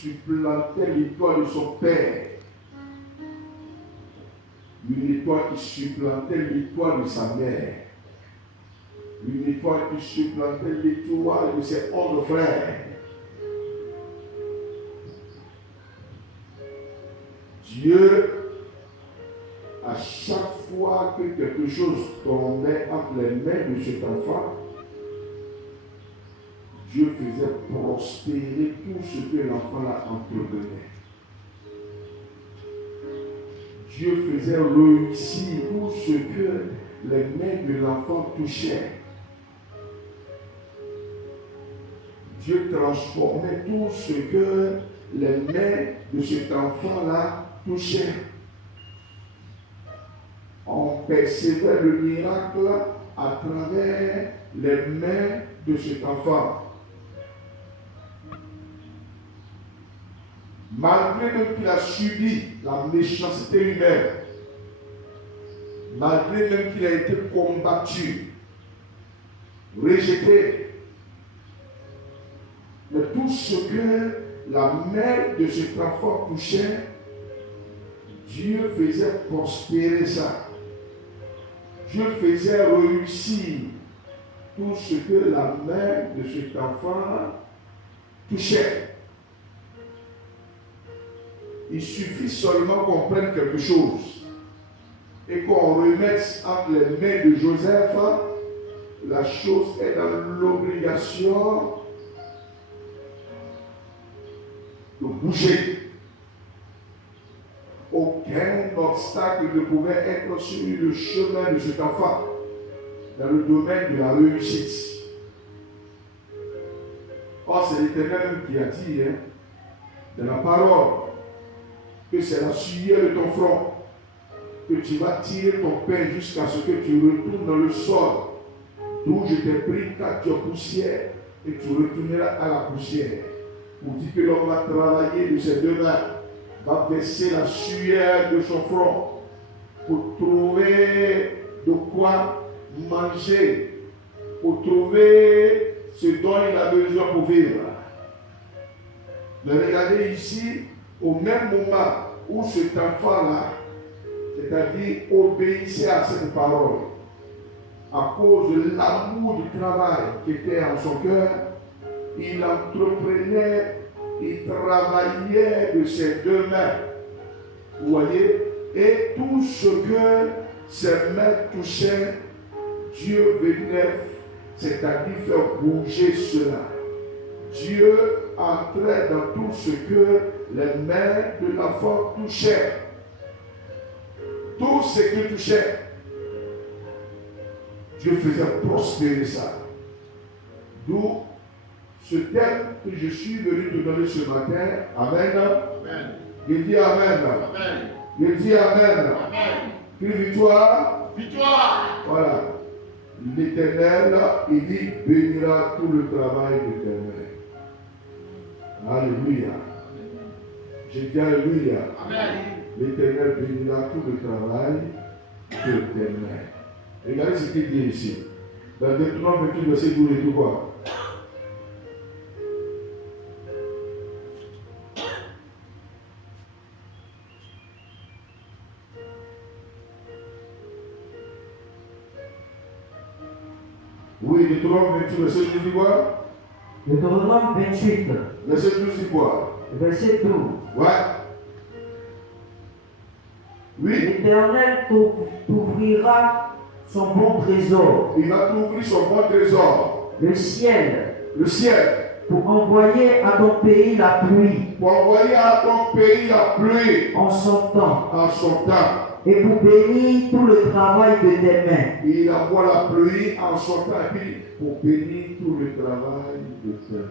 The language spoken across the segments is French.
supplantait l'étoile de son père. Une étoile qui supplantait l'étoile de sa mère. Une étoile qui supplantait l'étoile de ses 11 frères. Dieu, à chaque fois que quelque chose tombait entre les mains de cet enfant, Dieu faisait prospérer tout ce que l'enfant là entreprenait. Dieu faisait réussir tout ce que les mains de l'enfant touchaient. Dieu transformait tout ce que les mains de cet enfant-là touchaient. On percevait le miracle à travers les mains de cet enfant. Malgré même qu'il a subi la méchanceté humaine, malgré même qu'il a été combattu, rejeté, mais tout ce que la main de cet enfant touchait, Dieu faisait prospérer ça. Dieu faisait réussir tout ce que la main de cet enfant touchait. Il suffit seulement qu'on prenne quelque chose et qu'on remette entre les mains de Joseph, la chose est dans l'obligation de bouger. Aucun obstacle ne pouvait être sur le chemin de cet enfant dans le domaine de la réussite. Or, c'est l'Éternel qui a dit dans la parole que c'est la sueur de ton front que tu vas tirer ton pain jusqu'à ce que tu retournes dans le sol d'où je t'ai pris car tu es poussière et tu retourneras à la poussière. Pour dire que l'homme va travailler de ses deux mains, va verser la sueur de son front pour trouver de quoi manger, pour trouver ce dont il a besoin pour vivre. Mais regardez ici, au même moment où cet enfant-là, c'est-à-dire obéissait à cette parole, à cause de l'amour du travail qui était en son cœur, il entreprenait, il travaillait de ses deux mains. Vous voyez? Et tout ce que ses mains touchaient, Dieu venait, c'est-à-dire faire bouger cela. Dieu entrait dans tout ce que les mains de l'enfant touchaient. Tout ce qui touchait, Dieu faisait prospérer ça. D'où ce thème que je suis venu te donner ce matin. Amen. Amen. Je dis Amen. Amen. Je dis Amen. Amen. Crie victoire. Victoire. Voilà. L'Éternel, il dit, bénira tout le travail de tes mains. Alléluia. Je dis Alléluia. Amen. L'Éternel bénira tout le travail de tes mains. Regardez ce qu'il dit ici. Dans Deutéronome 28, verset 12 et tout quoi. Oui, Deutéronome 28, verset 12 dit quoi? Deutéronome 28. Verset 12 dit quoi? Verset 12. Ouais. Oui. L'Éternel t'ouvrira son bon trésor. Il va t'ouvrir son bon trésor. Le ciel. Le ciel. Pour envoyer à ton pays la pluie. Pour envoyer à ton pays la pluie. En son temps. En son temps. Et pour bénir tout le travail de tes mains. Il envoie la pluie en son temps. Et puis pour bénir tout le travail de tes mains.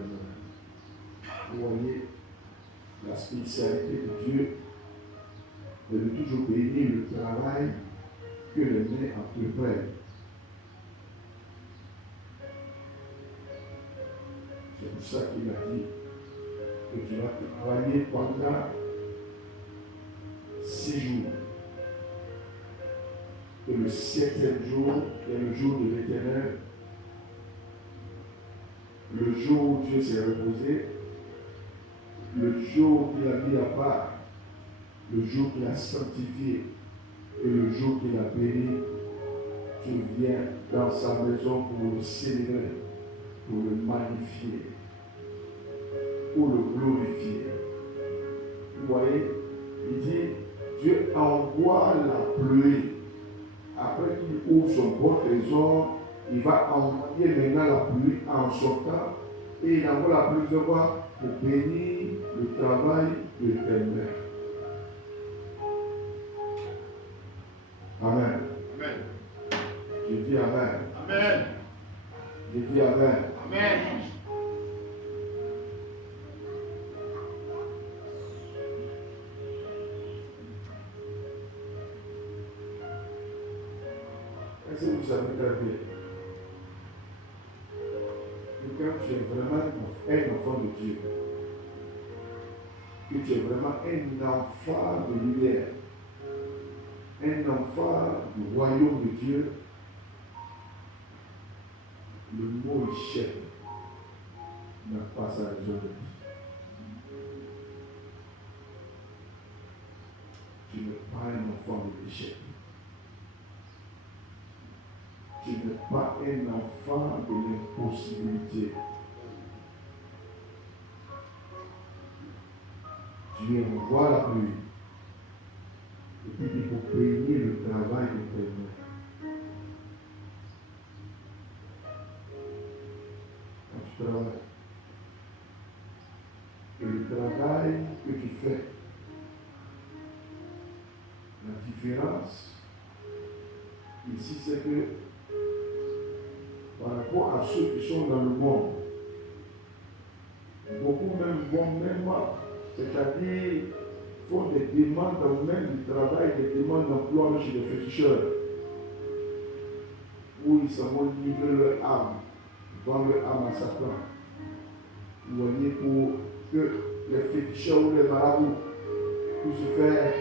Vous voyez la spécialité de Dieu de toujours bénir le travail que les mains entreprennent. C'est pour ça qu'il a dit que tu vas travailler pendant 6 jours. Et le 7e jour est le jour de l'Éternel, le jour où Dieu s'est reposé. le jour qu'il a mis à part, le jour qu'il a sanctifié et le jour qu'il a béni, tu viens dans sa maison pour le célébrer, pour le magnifier, pour le glorifier. Vous voyez, il dit, Dieu envoie la pluie. Après qu'il ouvre son bon trésor, il va envoyer maintenant la pluie en sortant et il envoie la pluie de quoi? Pour bénir le travail de tes mains. Amen. Amen. Je dis Amen. Amen. Je dis Amen. Amen. Est-ce que vous savez très bien que quand tu es vraiment un enfant de Dieu, que tu es vraiment un enfant de lumière, un enfant du royaume de Dieu, le mot échec n'a pas sa raison de vie. Tu n'es pas un enfant de l'échec. Tu n'es pas un enfant de l'impossibilité. Tu envoies la pluie. Et puis il faut payer le travail de tes mains. Quand tu travailles, et le travail que tu fais, la différence ici c'est que par rapport à ceux qui sont dans le monde, beaucoup même vont même, c'est-à-dire font des demandes même du travail, des demandes d'emploi chez les féticheurs, où ils s'en vont livrer leur âme, vendre leur âme à Satan. Vous voyez, pour que les féticheurs ou les marabouts puissent faire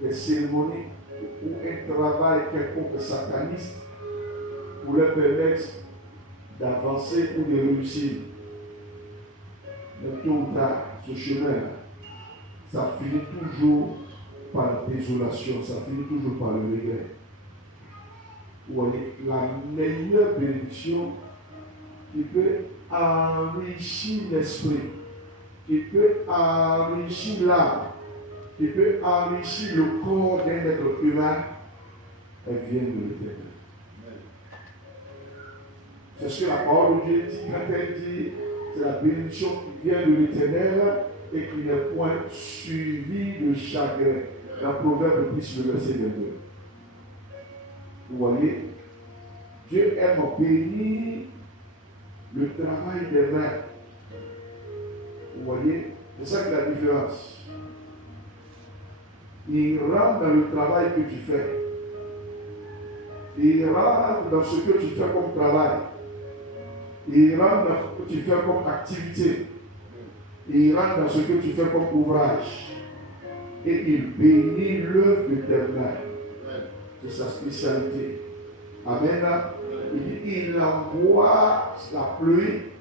des cérémonies ou un travail quelconque sataniste pour leur permettre d'avancer ou de réussir. Mais tôt ou tard, ce chemin, ça finit toujours par la désolation, ça finit toujours par le regret. Vous voyez, la meilleure bénédiction qui peut enrichir l'esprit, qui peut enrichir l'âme, qui peut enrichir le corps d'un être humain, elle vient de l'Éternel. C'est ce que la parole de Dieu dit quand elle dit c'est la bénédiction qui vient de l'Éternel et qui n'est point suivie de chagrin. Dans Proverbe 10, le verset 22. Vous voyez, Dieu aime bénir le travail des mains. Vous voyez, c'est ça qui est la différence. Il rentre dans le travail que tu fais. Il rentre dans ce que tu fais comme travail. Il rentre dans ce que tu fais comme activité. Il rentre dans ce que tu fais comme ouvrage. Et il bénit l'œuvre de tes mains. C'est sa spécialité. Amen. Il envoie la pluie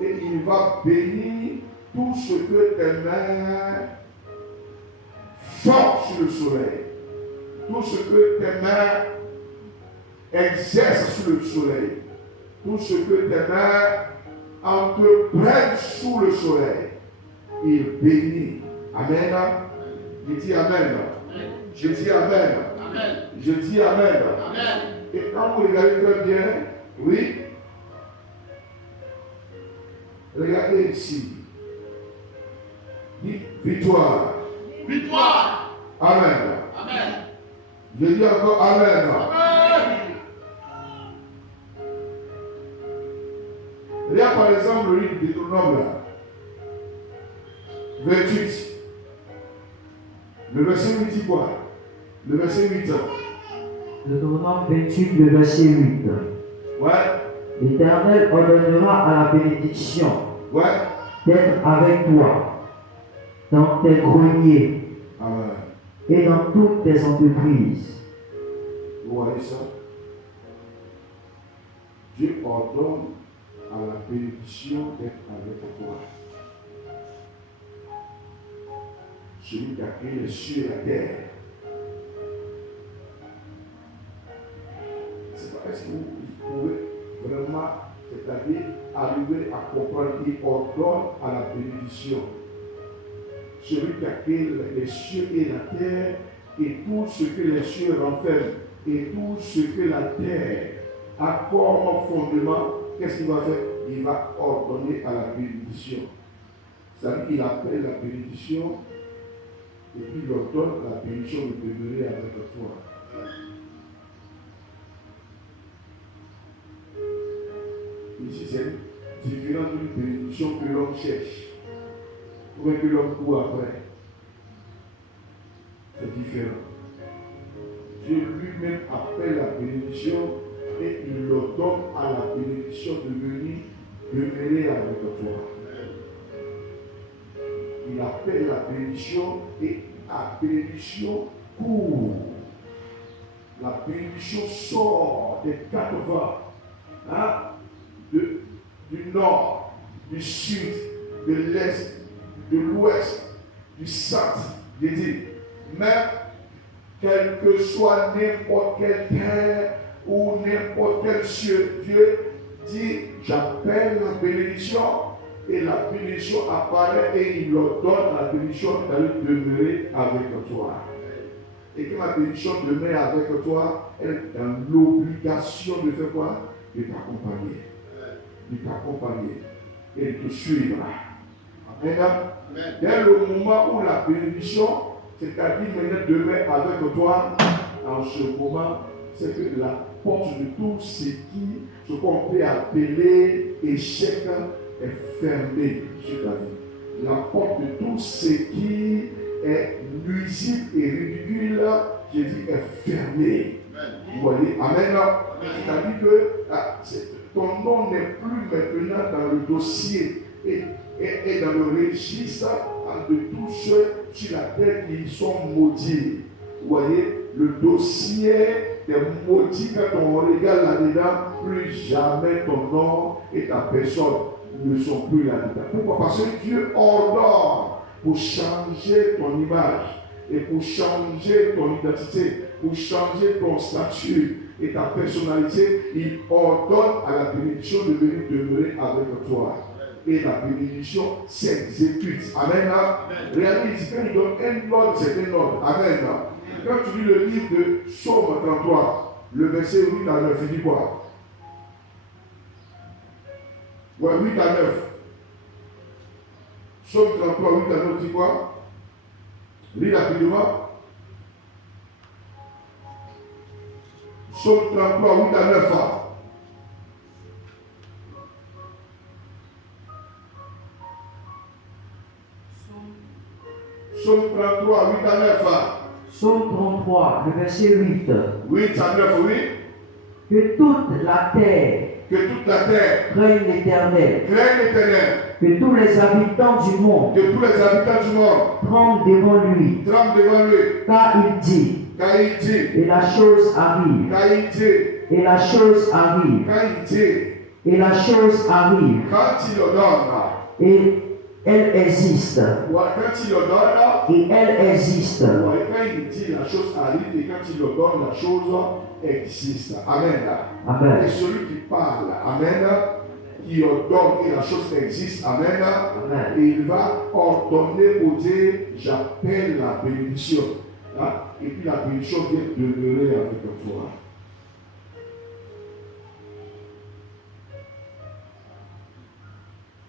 et il va bénir tout ce que tes mains font sur le soleil. Tout ce que tes mains exercent sur le soleil. Tout ce que tes mains entreprennent sous le soleil. Il bénit. Amen. Je dis Amen. Je dis Amen. Amen. Je dis Amen. Amen. Et quand vous regardez très bien, oui, regardez ici. Dites victoire. Victoire. Amen. Amen. Je dis encore Amen. Amen. Regarde par exemple le livre de Deutéronome 28. Le verset 8 dit quoi? Le verset 8. Deutéronome 28, le verset 8. Ouais. L'Éternel ordonnera à la bénédiction Ouais. d'être avec toi dans tes greniers Amen. et dans toutes tes entreprises. Vous voyez ça? Dieu ordonne à la bénédiction d'être avec toi. celui qui a créé les cieux et la terre. Est-ce que vous pouvez vraiment, c'est-à-dire arriver à comprendre qu'il ordonne à la bénédiction? Celui qui a créé les cieux et la terre et tout ce que les cieux renferment et tout ce que la terre a comme fondement, qu'est-ce qu'il va faire? Il va ordonner à la bénédiction. C'est-à-dire qu'il appelle la bénédiction et puis il ordonne la bénédiction de demeurer avec toi. Ici, c'est différent d'une bénédiction que l'homme cherche, ou que l'homme court après. C'est différent. Dieu lui-même appelle la bénédiction et il ordonne à la bénédiction de venir demeurer avec toi. Il appelle la bénédiction et la bénédiction court. La bénédiction sort des quatre vents. Hein? Du nord, du sud, de l'est, de l'ouest, du centre, j'ai dit, même quel que soit n'importe quelle terre ou n'importe quel cieux, Dieu dit, j'appelle la bénédiction et la bénédiction apparaît et il leur donne la bénédiction d'aller demeurer avec toi. Et que la bénédiction demeure avec toi, elle est dans l'obligation de faire quoi? De t'accompagner. De t'accompagner et de te suivre. Amen. Dès le moment où la bénédiction, c'est-à-dire maintenant demeure avec toi, en ce moment, c'est que la porte de tout ce qu'on peut appeler échec est fermée sur ta vie. La porte de tout ce qui est nuisible et ridicule, Jésus est fermée. Vous voyez? Amen. C'est-à-dire que ton nom n'est plus maintenant dans le dossier et dans le registre de tous ceux sur la terre qui sont maudits. Vous voyez, le dossier des maudits, quand on regarde là-dedans, plus jamais ton nom et ta personne ne sont plus là-dedans. Pourquoi? Parce que Dieu ordonne pour changer ton image et pour changer ton identité, pour changer ton statut et ta personnalité, il ordonne à la bénédiction de venir demeurer avec toi. Et la bénédiction s'exécute. Amen. Réalise, quand il donne un ordre, c'est un ordre. Amen. Quand tu lis le livre de Psaume 33, le verset 8 à 9, il dit quoi? Ouais, 8 à 9. Psaume 33, 8 à 9, dit quoi? Lis rapidement. Psaume 33, 8 à 9. Psaume 33, 8 à 9. Psaume 33, le verset 8. 8 à 9, oui. Que toute la terre craigne l'Éternel. Que tous les habitants du monde tremblent devant lui. Car il dit. Et la chose arrive. Et la chose arrive. Et la chose arrive. Quand il ordonne. Et elle existe. Et elle existe. Quand il dit la chose arrive et quand il ordonne la chose existe. Amen. Amen. Et celui qui parle, amen, qui ordonne et la chose existe, amen. Amen. Et il va ordonner pour dire j'appelle la bénédiction. Hein? Et puis la bénédiction vient demeurer avec toi.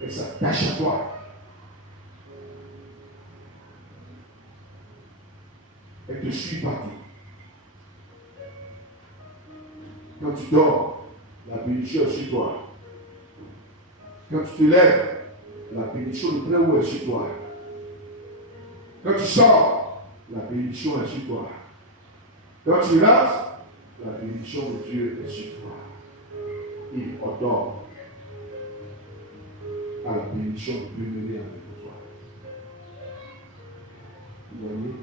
Et ça tâche à toi. Elle te suit partout. Quand tu dors, la bénédiction est sur toi. Quand tu te lèves, la bénédiction de très haut est sur toi. Quand tu sors, la bénédiction est sur toi. Quand tu rentres, la bénédiction de Dieu est sur toi. Il ordonne à la bénédiction de demeurer avec toi. Vous voyez?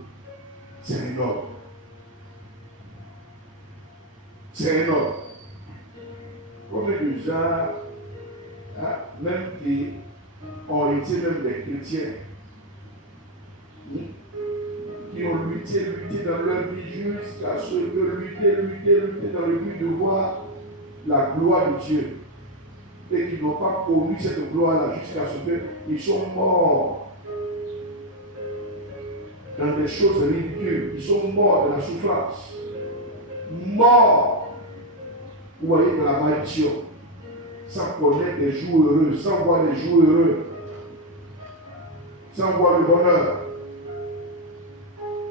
C'est un ordre. C'est un ordre. Combien de gens, hein, même qui ont été même des chrétiens, dans leur vie jusqu'à ce que lutter dans le but de voir la gloire de Dieu. Et qui n'ont pas connu cette gloire-là jusqu'à ce qu'ils sont morts dans des choses ridicules. Ils sont morts dans la souffrance. Morts, vous voyez, dans la malédiction. Sans connaître des jours heureux, sans voir les jours heureux, sans voir le bonheur.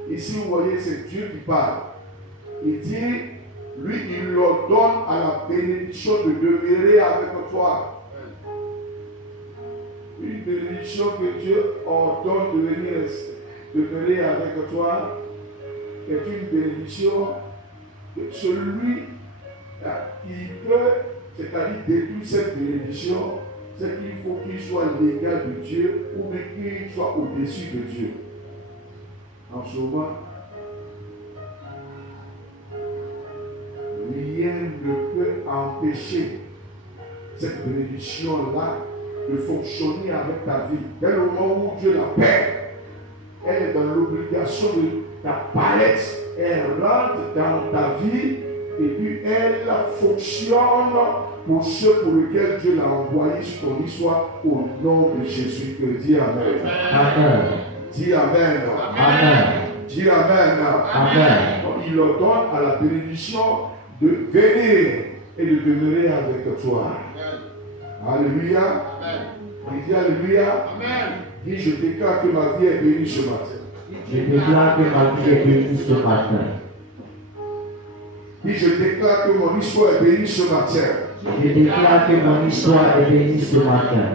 Ici, vous voyez, c'est Dieu qui parle. Il dit, lui, il leur donne à la bénédiction de demeurer avec toi. Une bénédiction que Dieu ordonne de venir demeurer avec toi est une bénédiction que celui qui peut, c'est-à-dire détruire cette bénédiction, c'est qu'il faut qu'il soit l'égal de Dieu ou qu'il soit au-dessus de Dieu. En ce moment, rien ne peut empêcher cette bénédiction-là de fonctionner avec ta vie. Dès le moment où Dieu la paie, elle est dans l'obligation de t'apparaître. Elle rentre dans ta vie et puis elle fonctionne pour ceux pour lesquels Dieu l'a envoyé sur ton histoire au nom de Jésus. Que dis Amen. Amen. Dis Amen. Amen. Dis Amen. Amen. Donc, il leur donne à la bénédiction de venir et de demeurer avec toi. Alléluia. Il dit Alléluia. Dis, je déclare que ma vie est bénie ce matin. Je déclare que ma vie est bénie ce matin. Dis, je déclare que mon histoire est bénie ce matin. Je déclare que mon histoire est bénie ce matin.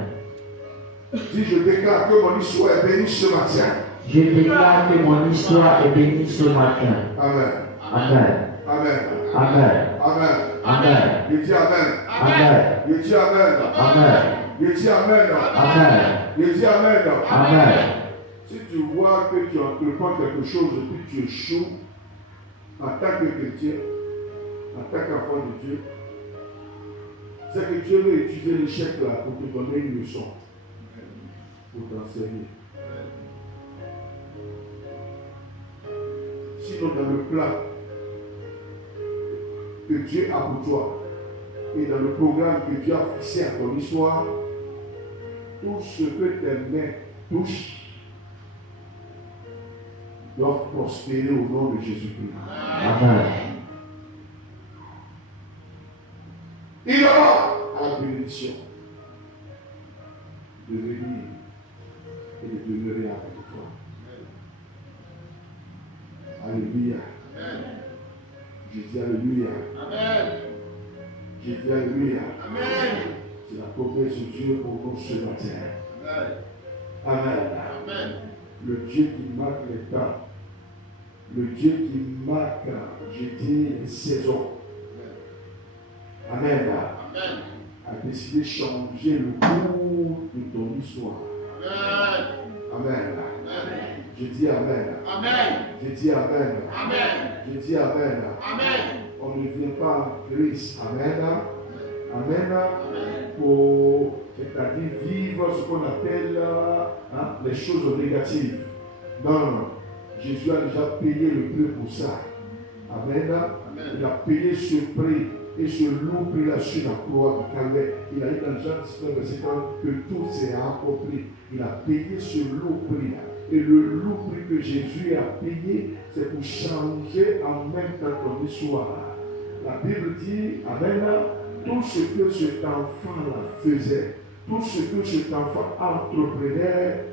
Dis, je déclare que mon histoire est bénie ce matin. Je déclare que mon histoire est bénie ce matin. Amen. Amen. Amen. Amen. Amen. Amen. Je dis Amen. Amen. Je dis Amen. Amen. Je dis Amen. Amen. Je dis Amen. Amen. Si tu vois que tu entreprends quelque chose et puis tu échoues, en tant que chrétien, en tant qu'enfant de Dieu, c'est que Dieu veut utiliser l'échec là pour te donner une leçon, pour t'enseigner. Sinon, dans le plan que Dieu a pour toi et dans le programme que Dieu a fixé à ton histoire, tout ce que tes mains touchent doivent prospérer au nom de Jésus-Christ. Amen. Il aura à la bénédiction de venir et de demeurer avec toi. Alléluia. Je dis Alléluia. Je dis Alléluia. C'est la promesse de Dieu pour nous ce matin. Amen. Le Dieu qui marque les temps. Le Dieu qui marque, je dis, les saisons. Amen. A décidé de changer le cours de ton histoire. Amen. Je dis Amen. Je dis Amen. Je dis Amen. On ne vient pas en Christ. Amen. Amen. Pour, c'est-à-dire vivre ce qu'on appelle les choses négatives. Non. Jésus a déjà payé le prix pour ça. Amen. Il a payé ce prix. Et ce lourd prix là sur la croix du Calvaire. Il a dit dans Jean 19, verset 30 que tout s'est accompli. Il a payé ce lourd prix là. Et le lourd prix que Jésus a payé, c'est pour changer en même temps ton histoire. La Bible dit, Amen, tout ce que cet enfant là faisait, tout ce que cet enfant entreprenait,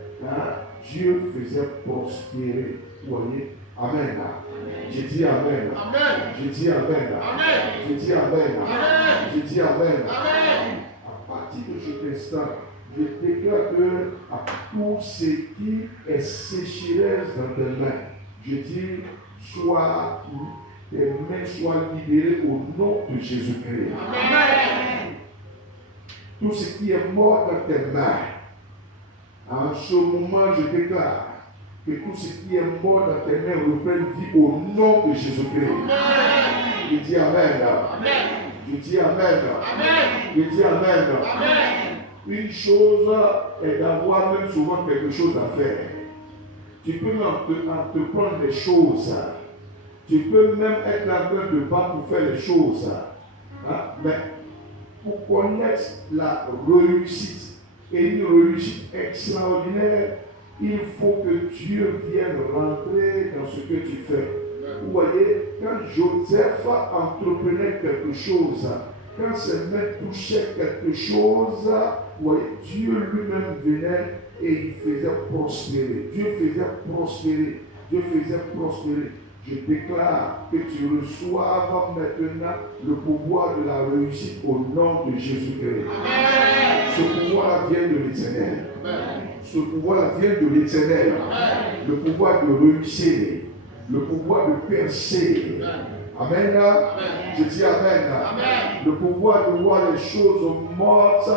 Dieu faisait prospérer. Vous voyez? Amen. J'ai dit Amen. J'ai dit Amen. J'ai dit Amen. J'ai dit Amen. À partir de cet instant, je déclare que à tout ce qui est sécheresse dans tes mains, je dis, soit tes mains soient libérées au nom de Jésus-Christ. Tout ce qui est mort dans tes mains, en ce moment, je déclare que tout ce qui est mort dans tes mains reprenne vie au nom de Jésus-Christ. Je dis Amen. Je dis Amen. Je dis Amen. Une chose est d'avoir même souvent quelque chose à faire. Tu peux entreprendre des choses Tu peux même être en train de battre pour faire les choses. Hein? Mais pour connaître la réussite, et une réussite extraordinaire, il faut que Dieu vienne rentrer dans ce que tu fais. Vous voyez, quand Joseph entreprenait quelque chose, quand ses mains touchaient quelque chose, vous voyez, Dieu lui-même venait et il faisait prospérer. Dieu faisait prospérer. Dieu faisait prospérer. Je déclare que tu reçoives maintenant le pouvoir de la réussite au nom de Jésus-Christ. Ce pouvoir vient de l'Éternel. Ce pouvoir vient de l'Éternel. Le pouvoir de réussir. Le pouvoir de percer. Amen. Je dis Amen. Le pouvoir de voir les choses mortes,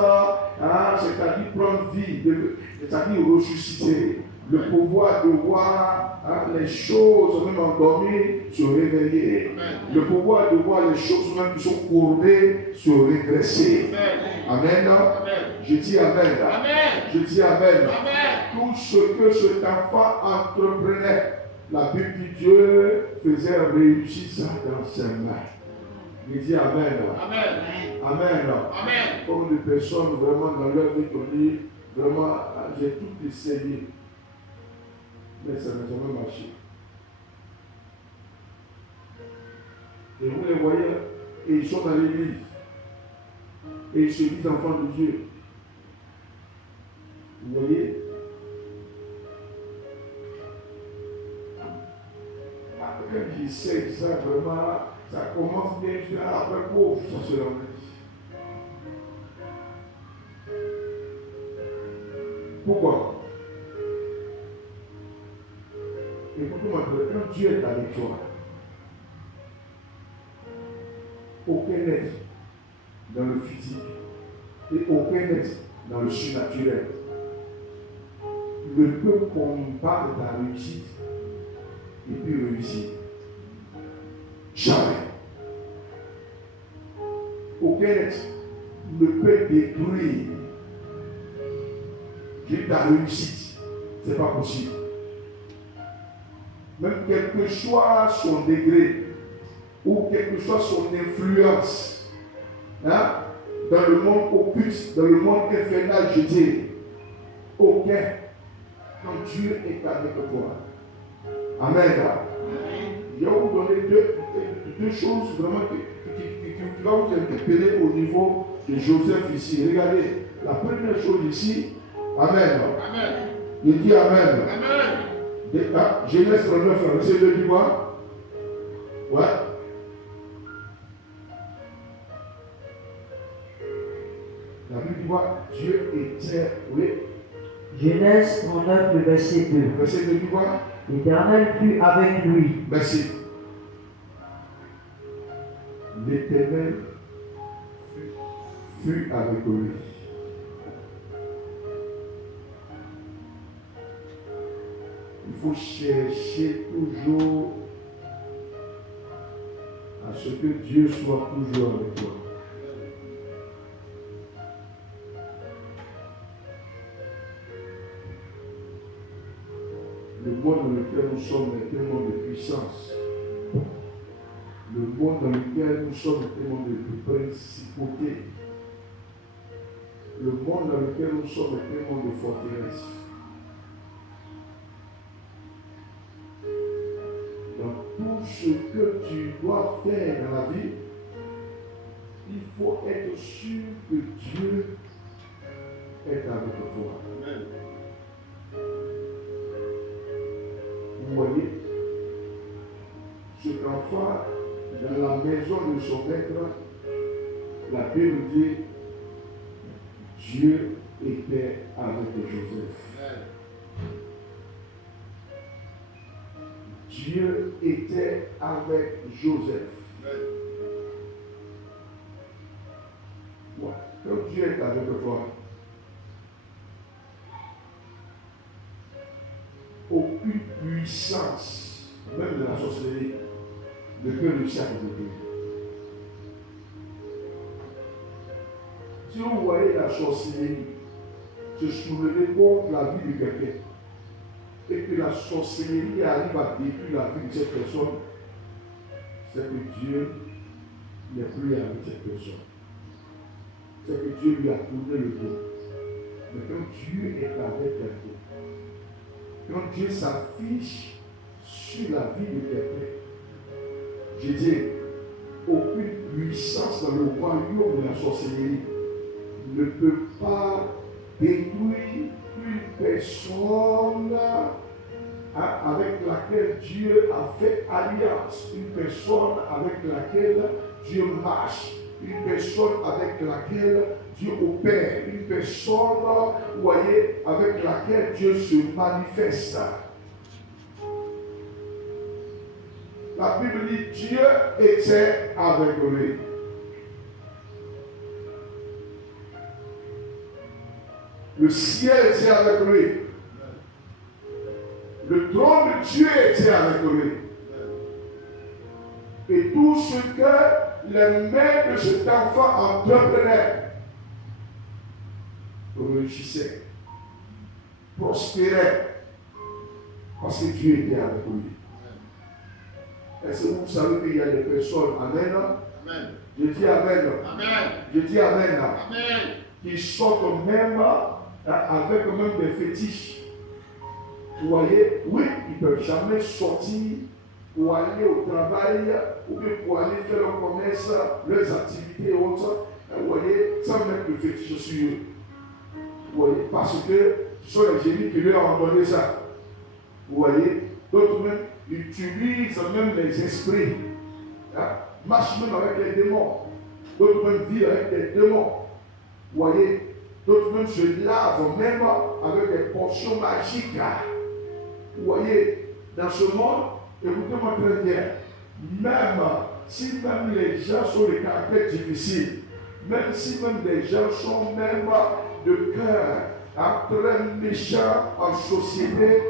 c'est-à-dire prendre vie, c'est-à-dire ressusciter. Le pouvoir de voir les choses même endormies se réveiller. Le pouvoir de voir les choses même qui sont courbées se redresser. Amen. Je dis Amen. Je dis Amen. Tout ce que cet enfant entreprenait, la Bible dit Dieu faisait réussir ça dans ses mains. Je dis Amen. Amen. Comme des personnes vraiment dans leur vie qui dit, vraiment, j'ai tout essayé. Mais ça n'a jamais marché. Et vous les voyez, et ils sont dans l'église. Et ils se disent enfants de Dieu. Vous voyez? Quand ils savent ça, vraiment, ça commence bien, après pauvre, ça se remet. Pourquoi? Écoutez-moi, quand Dieu est avec toi, aucun être dans le physique et aucun être dans le surnaturel ne peut combattre ta réussite et puis réussir. Jamais. Aucun être ne peut détruire ta réussite. Ce n'est pas possible. Même quel que soit son degré ou quelle que soit son influence dans le monde occulte, dans le monde infernal, je dis, aucun. Quand Dieu est avec toi. Amen. Je vais vous donner deux choses vraiment qui vont vous interpeller au niveau de Joseph ici. Regardez, la première chose ici, Amen. Il dit Amen. Genèse 39, verset 2 dit quoi? Ouais. La Bible dit quoi? Dieu était, oui. Genèse 39, le verset 2. Verset 2 dit quoi? L'Éternel fut avec lui. Merci. L'Éternel fut avec lui. Il faut chercher toujours à ce que Dieu soit toujours avec toi. Le monde dans lequel nous sommes est un monde de puissance. Le monde dans lequel nous sommes est un monde de principauté. Le monde dans lequel nous sommes est un monde de forteresse. Dans tout ce que tu dois faire dans la vie, il faut être sûr que Dieu est avec toi. Amen. Vous voyez, cet enfant, dans la maison de son maître, la Bible dit, Dieu était avec Joseph. Dieu était avec Joseph. Ouais. Quand Dieu est avec toi, aucune puissance, même de la sorcellerie, ne peut réussir à vous aider. Si vous voyez la sorcellerie se soulever contre la vie de quelqu'un, et que la sorcellerie arrive à détruire la vie de cette personne, c'est que Dieu n'est plus avec cette personne. C'est que Dieu lui a tourné le dos. Mais quand Dieu est avec quelqu'un, quand Dieu s'affiche sur la vie de quelqu'un, je dis, aucune puissance dans le royaume de la sorcellerie ne peut pas détruire une personne avec laquelle Dieu a fait alliance, une personne avec laquelle Dieu marche, une personne avec laquelle Dieu opère, une personne, vous voyez, avec laquelle Dieu se manifeste. La Bible dit Dieu était avec lui. Le ciel était avec lui. Le trône de Dieu était avec lui. Et tout ce que les mains de cet enfant entreprenaient réussissait, prospérait, parce que Dieu était avec lui. Est-ce que vous savez qu'il y a des personnes, amen, Amen. Je dis amen, Amen. je dis amen, Amen. qui sortent même avec même des fétiches. Vous voyez, oui, ils ne peuvent jamais sortir pour aller au travail ou bien pour aller faire leur commerce, leurs activités et autres. Vous voyez, sans mettre le fétiche sur eux. Vous voyez, parce que ce sont les génies qui leur ont donné ça. Vous voyez, d'autres même utilisent même les esprits. Marchent même avec les démons. D'autres même vivent avec des démons. Vous voyez, d'autres même se lavent même avec des potions magiques. Vous voyez, dans ce monde, écoutez-moi très bien, même si même les gens sont de caractère difficile, même si même des gens sont même de cœur très méchants en société,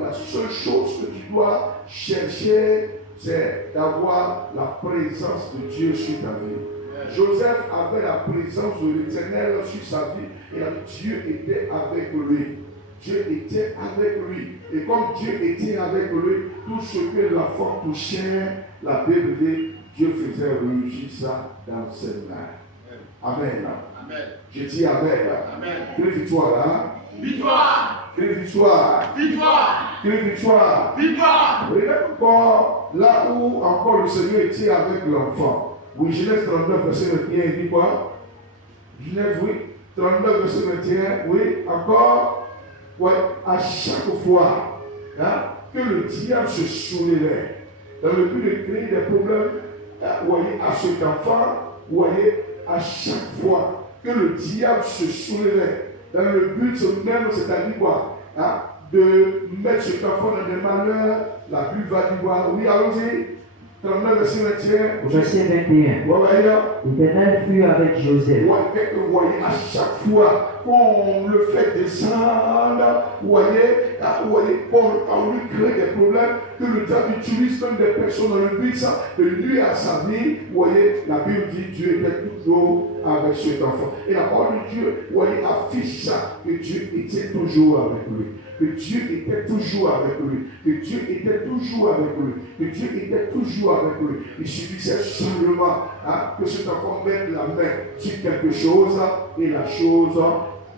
la seule chose que tu dois chercher, c'est d'avoir la présence de Dieu sur ta vie. Joseph avait la présence de l'Éternel sur sa vie et Dieu était avec lui. Dieu était avec lui. Et comme Dieu était avec lui, tout ce que l'enfant touchait, la Bible dit, Dieu faisait réussir ça dans ses mains. Amen. Amen. Je dis Amen. Amen. Quelle victoire là? Victoire. Quelle victoire? Victoire. Quelle victoire? Victoire. Regarde encore là où encore le Seigneur était avec l'enfant. Oui, Genèse 39, verset 21, il dit quoi? Genèse, oui, 39, verset 21, oui, encore. Ouais, à chaque fois que le diable se soulevait dans le but de créer des problèmes, voyez, à cet enfant, voyez, à chaque fois que le diable se soulevait dans le but même, c'est-à-dire quoi, de mettre cet enfant dans des malheurs, la Bible va dire quoi? Oui, allons-y. 39, verset 21. Verset 21. L'Éternel fut avec Joseph. Vous voyez, à chaque fois qu'on le fait descendre, vous voyez, on lui crée des problèmes, que le diable utilise même des personnes dans le but de nuire à sa vie. Vous voyez, la Bible dit Dieu était toujours avec cet enfant. Et la parole de Dieu, vous voyez, affiche ça, que Dieu était toujours avec lui. Que Dieu était toujours avec lui, que Dieu était toujours avec lui, que Dieu était toujours avec lui. Il suffisait simplement que cet enfant mette la main sur quelque chose et la chose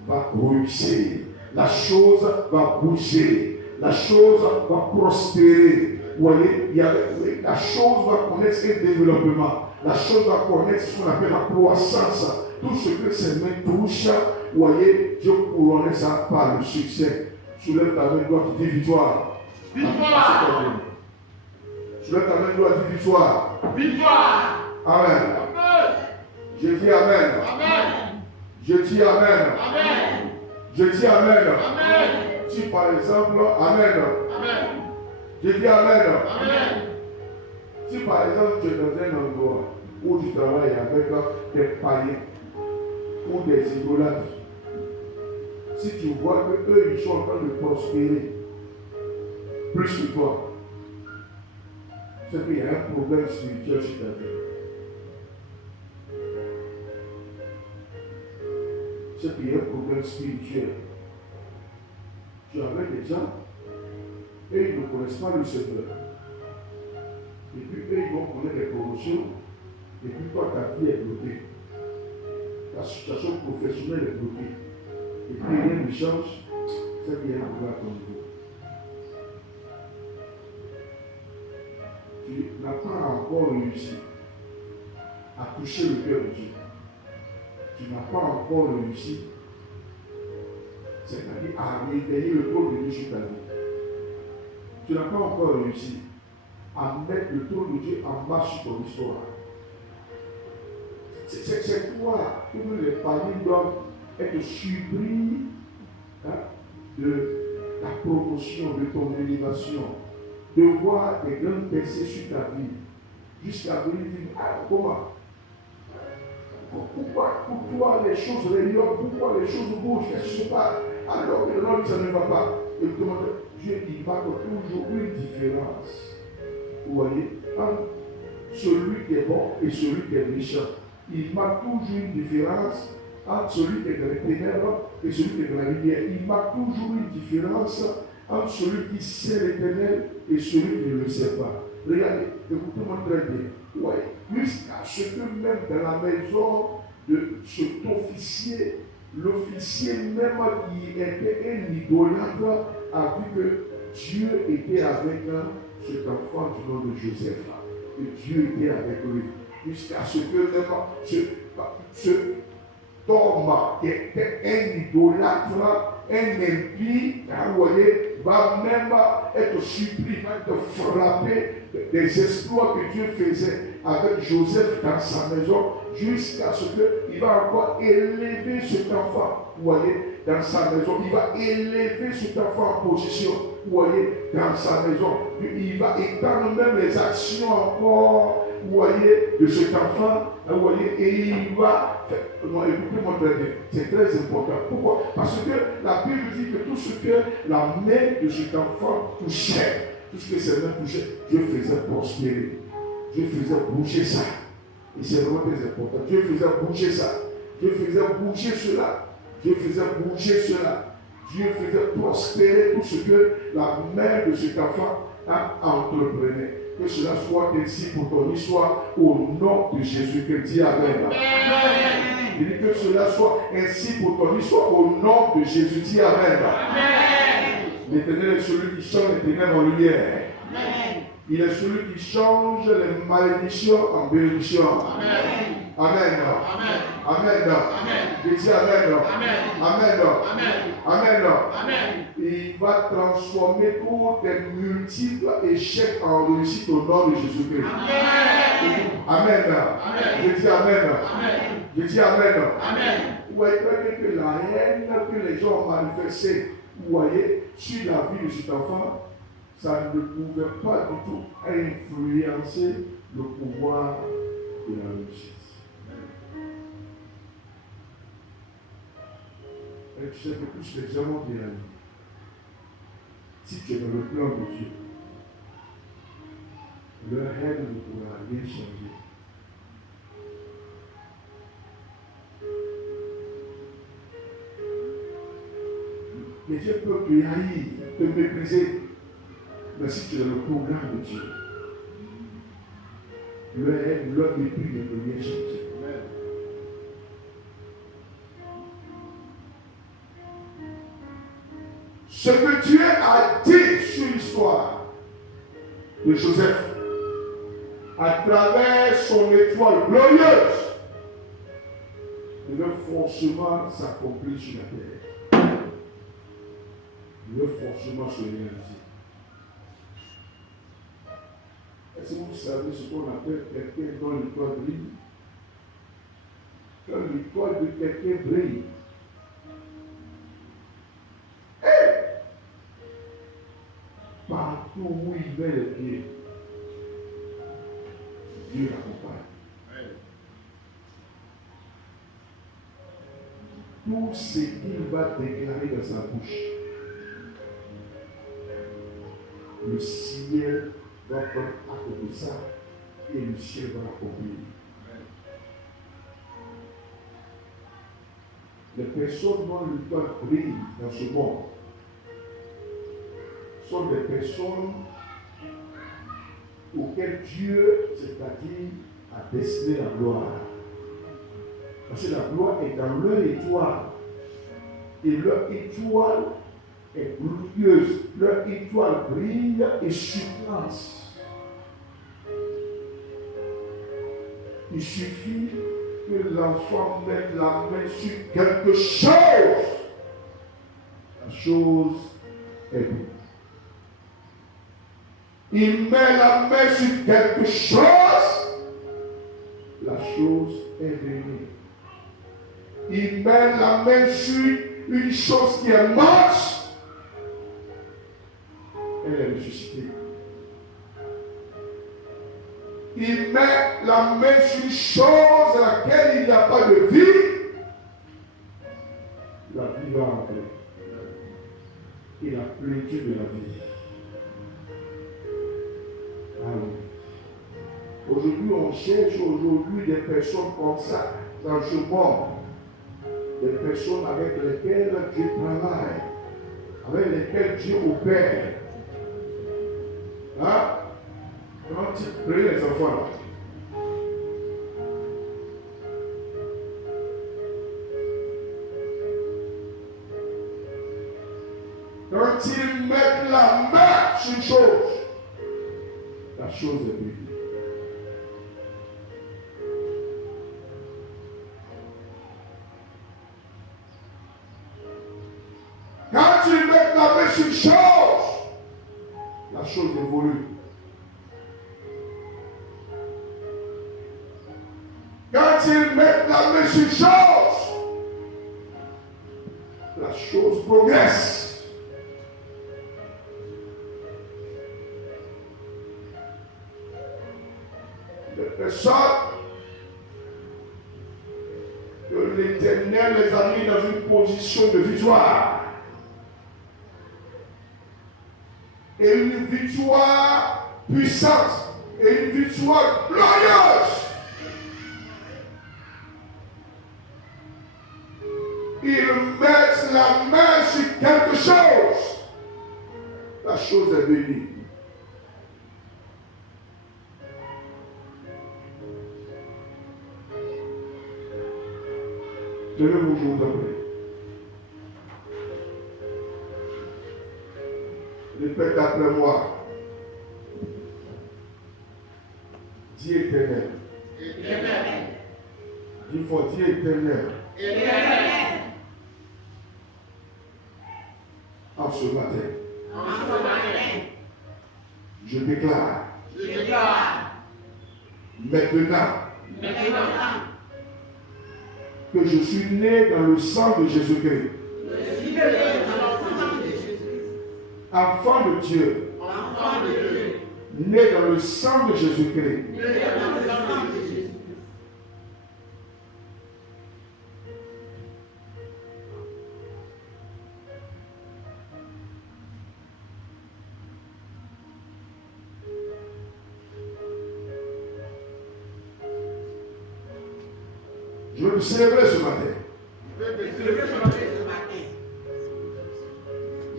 va réussir. La chose va bouger. La chose va prospérer. Vous voyez, la chose va connaître un développement. La chose va connaître ce qu'on appelle la croissance. Tout ce que ses mains touchent, vous voyez, Dieu couronnait ça par le succès. Soulève ta main droite, dis victoire. Victoire. Soulève ta main droite, dis victoire. Victoire. Amen. Amen. Je dis Amen. Amen. Je dis Amen. Amen. Je dis Amen. Amen. Si par exemple, Amen. Amen. Je dis Amen. Amen. Si par exemple tu es dans un endroit où tu travailles avec des païens ou des idolâtres, si tu vois que eux ils sont en train de prospérer plus que toi, c'est qu'il y a un problème spirituel sur ta vie. C'est qu'il y a un problème spirituel. Tu avais des gens et ils ne connaissent pas le Seigneur. Et puis ils vont connaître des promotions, et puis toi, ta vie est bloquée. Ta situation professionnelle est bloquée. Et puis rien ne change, ça vient à ton niveau. Tu n'as pas encore réussi à toucher le cœur de Dieu. Tu n'as pas encore réussi, c'est-à-dire à réveiller le trône de Dieu sur ta vie. Tu n'as pas encore réussi à mettre le trône de Dieu en marche sur ton histoire. C'est toi que les familles doivent être surpris de ta promotion, de ton élévation, de voir des grandes percées sur ta vie, jusqu'à venir dire, ah, comment? Pourquoi pour toi les choses rayonnent, pourquoi les choses bougent, qu'est-ce qui se passe? Alors que l'autre, ça ne va pas. Et Dieu, il marque toujours une différence. Vous voyez, entre celui qui est bon et celui qui est méchant. Il marque toujours une différence entre celui qui est dans les ténèbres et celui qui est dans la lumière. Il marque toujours une différence entre celui qui sait l'éternel et celui qui ne le sait pas. Regardez, écoutez-moi très bien. Ouais, jusqu'à ce que même dans la maison de cet officier, l'officier même qui était un idolâtre a vu que Dieu était avec cet enfant du nom de Joseph. Et Dieu était avec lui. Jusqu'à ce que vraiment ce homme qui était un idolâtre, un impie, vous voyez, va même être surpris, va être frappé des exploits que Dieu faisait avec Joseph dans sa maison, jusqu'à ce qu'il va encore élever cet enfant, vous voyez, dans sa maison. Il va élever cet enfant en position, vous voyez, dans sa maison. Il va étendre même les actions encore, vous voyez, de cet enfant, vous voyez, et il va faire. Non, écoutez-moi très bien, c'est très important. Pourquoi? Parce que la Bible dit que tout ce que la main de cet enfant touchait, tout ce que ses mains touchaient, Dieu faisait prospérer. Dieu faisait bouger ça. Et c'est vraiment très important. Dieu faisait bouger ça. Dieu faisait bouger cela. Dieu faisait bouger cela. Dieu faisait prospérer tout ce que la main de cet enfant a entreprenait. Que cela soit ainsi pour ton histoire au nom de Jésus-Christ. Dis Amen. Il dit que cela soit ainsi pour ton histoire au nom de Jésus. Dis Amen. L'Éternel est celui qui change les ténèbres en lumière. Il est celui qui change les malédictions en bénédictions. Amen. Amen. Amen. Je dis Amen. Amen. Amen. Il va transformer tous tes multiples échecs en réussite au nom de Jésus-Christ. Amen. Je dis Amen. Je dis Amen. Vous voyez très bien que la haine que les gens ont manifestée, vous voyez, sur la vie de cet enfant, ça ne pouvait pas du tout influencer le pouvoir de la réussite. Et tu sais que tous les gens qui arrivent, si tu es dans le plan de Dieu, leur haine ne pourra rien changer. Les gens peuvent te haïr, te mépriser. Mais si tu es dans le programme de Dieu, leur haine, leur mépris ne peut rien changer. Ce que Dieu a dit sur l'histoire de Joseph, à travers son étoile glorieuse, devait forcément s'accomplir sur la terre. Devait forcément se réaliser. Est-ce que vous savez ce qu'on appelle quelqu'un dont l'étoile brille? Quand l'étoile de quelqu'un brille, partout où il met les pieds, Dieu l'accompagne. Tout ce qu'il va déclarer dans sa bouche, le ciel va prendre acte de ça et le ciel va l'accomplir. Les personnes dont l'étoile brille dans ce monde sont des personnes auquel Dieu, c'est-à-dire, a destiné la gloire. Parce que la gloire est dans leur étoile. Et leur étoile est glorieuse. Leur étoile brille et surpasse. Il suffit que l'enfant mette la main sur quelque chose. La chose est bonne. Il met la main sur quelque chose. La chose est venue. Il met la main sur une chose qui est morte. Elle est ressuscitée. Il met la main sur une chose à laquelle il n'y a pas de vie. La vie va entrer. Et la plénitude de la vie. Aujourd'hui, on cherche des personnes comme ça dans ce monde. Des personnes avec lesquelles Dieu travaille, avec lesquelles Dieu opère. Hein? Quand tu prenez les enfants là. Quand ils mettent la main sur une chose, la chose est bénie. Quand ils mettent la main sur une chose, la chose évolue. Quand ils mettent la main sur une chose, la chose progresse. Les personnes que l'Éternel les a mis dans une position de victoire. Et une victoire puissante. Et une victoire glorieuse. Ils mettent la main sur quelque chose. La chose est bénie. Tenez-vous, je vous en prie. Répète après moi. Dis éternel. Éternel. Dis fort, dis éternel. Éternel. En ce matin, En ce matin, je déclare. je déclare Maintenant maintenant que je suis né dans le sang de Jésus-Christ. je suis né dans le sang de Jésus, Enfant de Dieu, enfant de Dieu, né dans le sang de Jésus-Christ. né dans le sang de Jésus. Je veux te célébrer ce matin. Je veux te célébrer ce matin.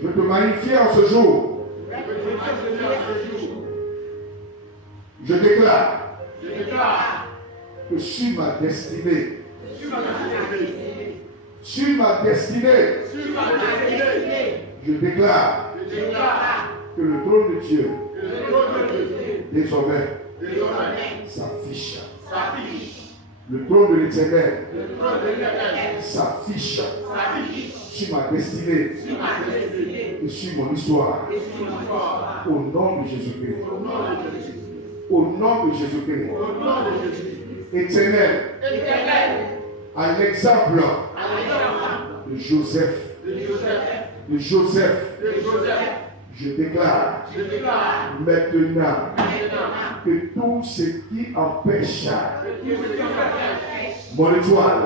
Je veux te magnifier en ce jour. Je veux te magnifier en ce jour. Je déclare Je déclare que sur ma destinée, sur ma destinée, sur ma destinée, sur ma destinée, je déclare je déclare que le trône de Dieu que le trône de Dieu désormais s'affiche. Le trône de l'Éternel Le trône de l'Éternel s'affiche s'affiche sur ma destinée sur ma destinée et sur mon histoire. et sur mon histoire. Au nom de Jésus-Christ. Au nom de Jésus. Au nom de Jésus-Christ. Au nom de Jésus. Éternel, Éternel, à l'exemple à l'exemple de Joseph, de Joseph, de Joseph, je déclare je déclare maintenant maintenant que tout ce qui empêche que tout ce qui empêche mon étoile,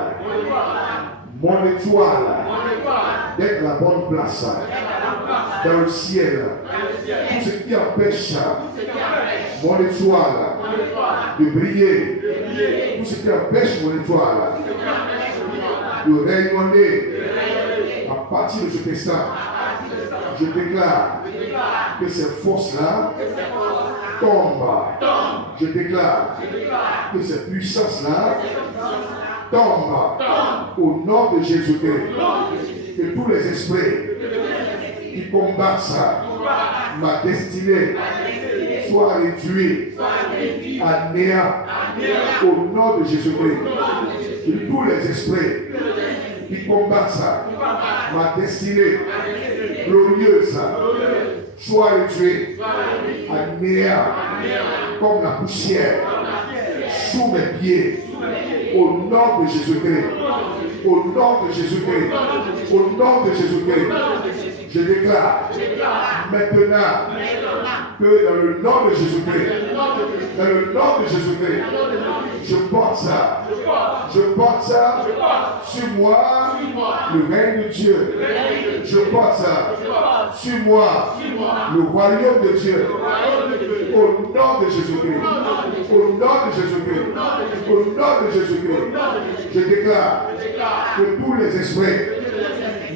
mon étoile d'être à la bonne place d'être à la place dans le ciel, dans le ciel, tout ce qui empêche tout ce qui empêche mon étoile mon étoile de briller, de briller, tout ce qui empêche mon étoile tout ce qui empêche mon étoile de rayonner de rayonner à partir de cet instant, à partir de ça. je déclare Je déclare que ces forces-là tombent. Je déclare que ces puissances-là tombent au nom de Jésus-Christ. Que tous les esprits qui combattent ça, ma destinée, soient réduits à néant au nom de Jésus-Christ. Que tous les esprits qui combattent ça, ma destinée glorieuse, soient réduits à néant comme la poussière sous mes pieds. Au nom de Jésus-Christ. Au nom de Jésus-Christ. Au nom de Jésus-Christ. Je déclare maintenant que dans le nom de Jésus-Christ, dans le nom de Jésus-Christ, je porte ça. Je porte ça sur moi, le règne de Dieu. Je porte ça sur moi, le royaume de Dieu. Au nom de Jésus-Christ. Au nom de Jésus-Christ. Au nom de Jésus-Christ. Je déclare que tous les esprits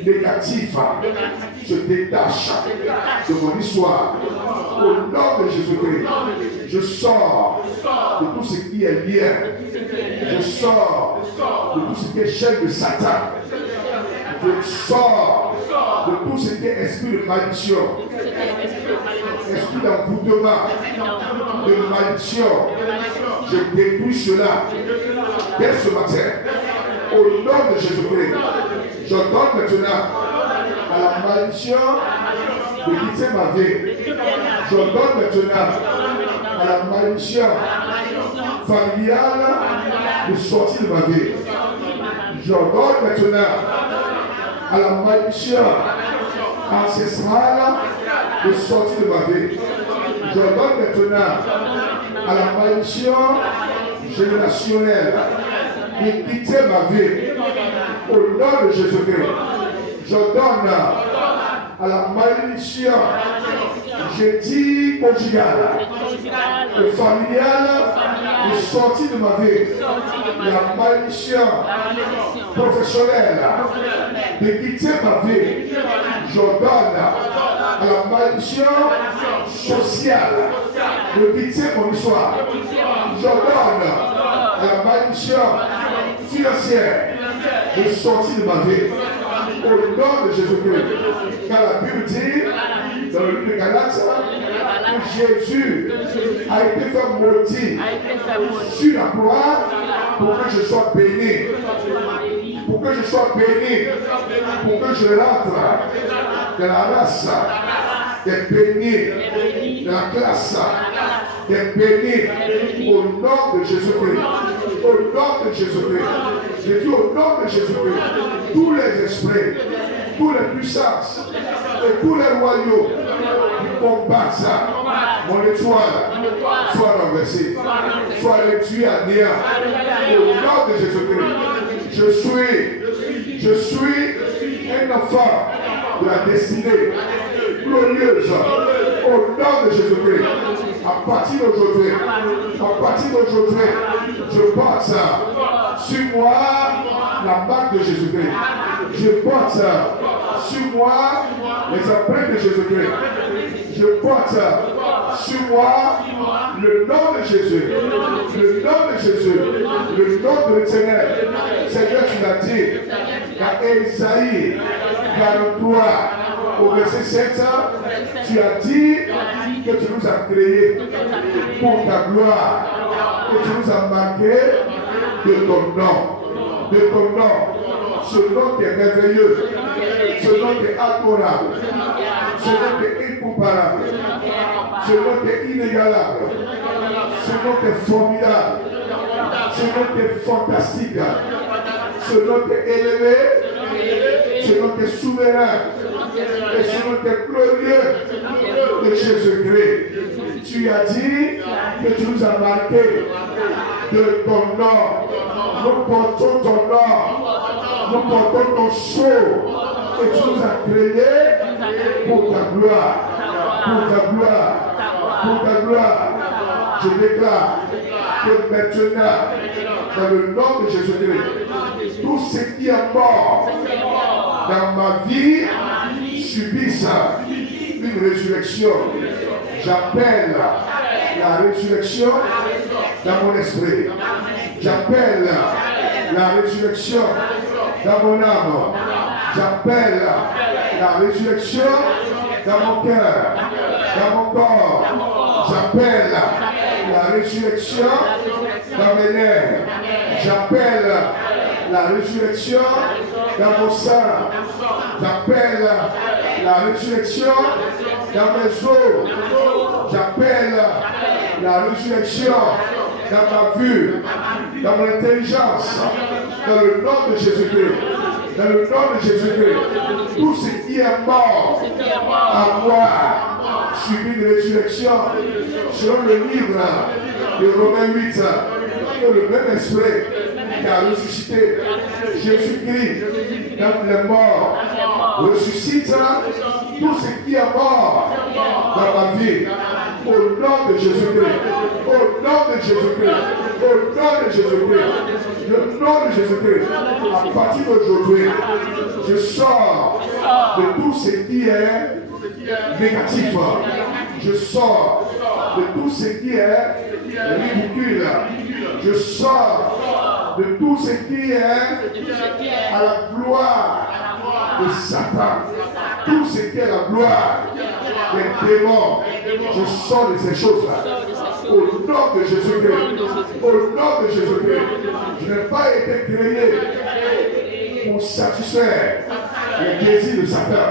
négatifs se détachent de mon histoire. Au nom de Jésus-Christ, je sors de tout ce qui est lien. Je sors de tout ce qui est chaîne de Satan. Je sors de tout ce qui est esprit de malédiction, esprit d'envoûtement, de malédiction. Je détruis cela dès ce matin. Au nom de Jésus-Christ, je donne maintenant à la malédiction de quitter ma vie. Je donne maintenant à la malédiction familiale de sortir de ma vie. Je donne maintenant à la malédiction ancestrale de sortir de ma vie. Je donne maintenant à la malédiction générationnelle de quitter ma vie. Au nom de Jésus-Christ, je donne à la malédiction, je dis conjugale et familiale de sortir de ma vie. La malédiction professionnelle de quitter ma vie. Je donne à la malédiction sociale de quitter mon histoire. Je donne à la malédiction financière de sortir de ma vie. Au nom de Jésus-Christ. Car la Bible dit, dans le livre de Galates, que Jésus a été fait maudit sur la croix pour que je sois béni. Pour que je sois béni. Pour que je rentre dans la race des bénis, dans la classe des bénis. Au nom de Jésus-Christ. Au nom de Jésus-Christ. Je dis au nom de Jésus-Christ, tous les esprits, toutes les puissances et tous les royaumes qui combattent ça, mon étoile, soit renversée, soit réduite à néant. Au nom de Jésus-Christ, je suis un enfant de la destinée glorieuse. Au nom de Jésus-Christ, à partir d'aujourd'hui, je porte ça sur moi la marque de Jésus-Christ. Je porte sur moi les empreintes de Jésus-Christ. Je porte sur moi le nom de Jésus. Le nom de Jésus. Le nom de l'Éternel. Seigneur, tu l'as dit dans Ésaïe 43 au verset 7, tu as dit que tu nous as créés pour ta gloire, que tu nous as marqués de ton nom. De ton nom. Ce nom qui est merveilleux, ce nom qui est adorable, ce nom qui est incomparable, ce nom qui est inégalable, ce nom qui est formidable, ce nom qui est fantastique, ce nom qui est élevé, ce nom qui est souverain, et ce nom qui est glorieux de Jésus-Christ. Tu as dit que tu nous as marqués de ton nom. Nous portons ton nom. Nous portons ton sceau. Et tu nous as créés pour ta gloire. Pour ta gloire. Pour ta gloire. Je déclare que maintenant, dans le nom de Jésus-Christ, tout ce qui est mort dans ma vie subisse une de résurrection. J'appelle la résurrection dans mon esprit. J'appelle la résurrection dans mon âme. J'appelle la résurrection dans mon cœur, dans mon corps. J'appelle la résurrection dans mes nerfs. J'appelle la résurrection dans mon sang. J'appelle la résurrection dans mes os. J'appelle la résurrection dans ma vue, dans mon intelligence, dans le nom de Jésus-Christ. Dans le nom de Jésus-Christ, tout ce qui est mort à moi, suivi de résurrection, selon le livre de Romains 8, que le même esprit qui a ressuscité Jésus-Christ dans les morts ressuscite tout ce qui est mort dans ma vie. Au nom de Jésus-Christ, au nom de Jésus-Christ, au nom de Jésus-Christ, le nom de Jésus-Christ, à partir d'aujourd'hui, je sors de tout ce qui est négatif. Je sors de tout ce qui est ridicule. Je sors de tout ce qui est à la gloire de Satan. Tout ce qui est la gloire des démons. Je sors de ces choses-là. Au nom de Jésus-Christ. Au nom de Jésus-Christ. Je n'ai pas été créé pour satisfaire les désirs de Satan.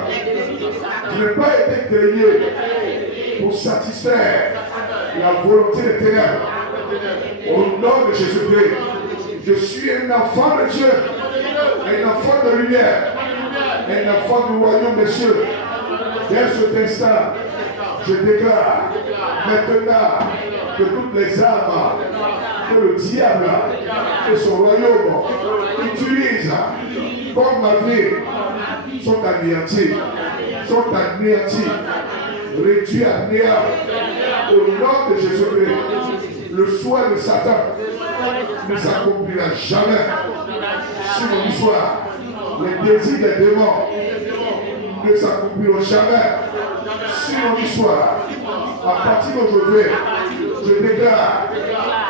Je n'ai pas été créé pour satisfaire la volonté des ténèbres. Au nom de Jésus-Christ, je suis un enfant de Dieu, un enfant de lumière, un enfant du royaume des cieux. Dès cet instant, je déclare maintenant que toutes les armes que le diable et son royaume utilisent comme ma vie sont anéanties, réduites à néant. Au nom de Jésus-Christ, le souhait de Satan ne s'accomplira jamais sur mon histoire. Les désirs des démons ne s'accompliront jamais sur mon histoire. À partir d'aujourd'hui, je déclare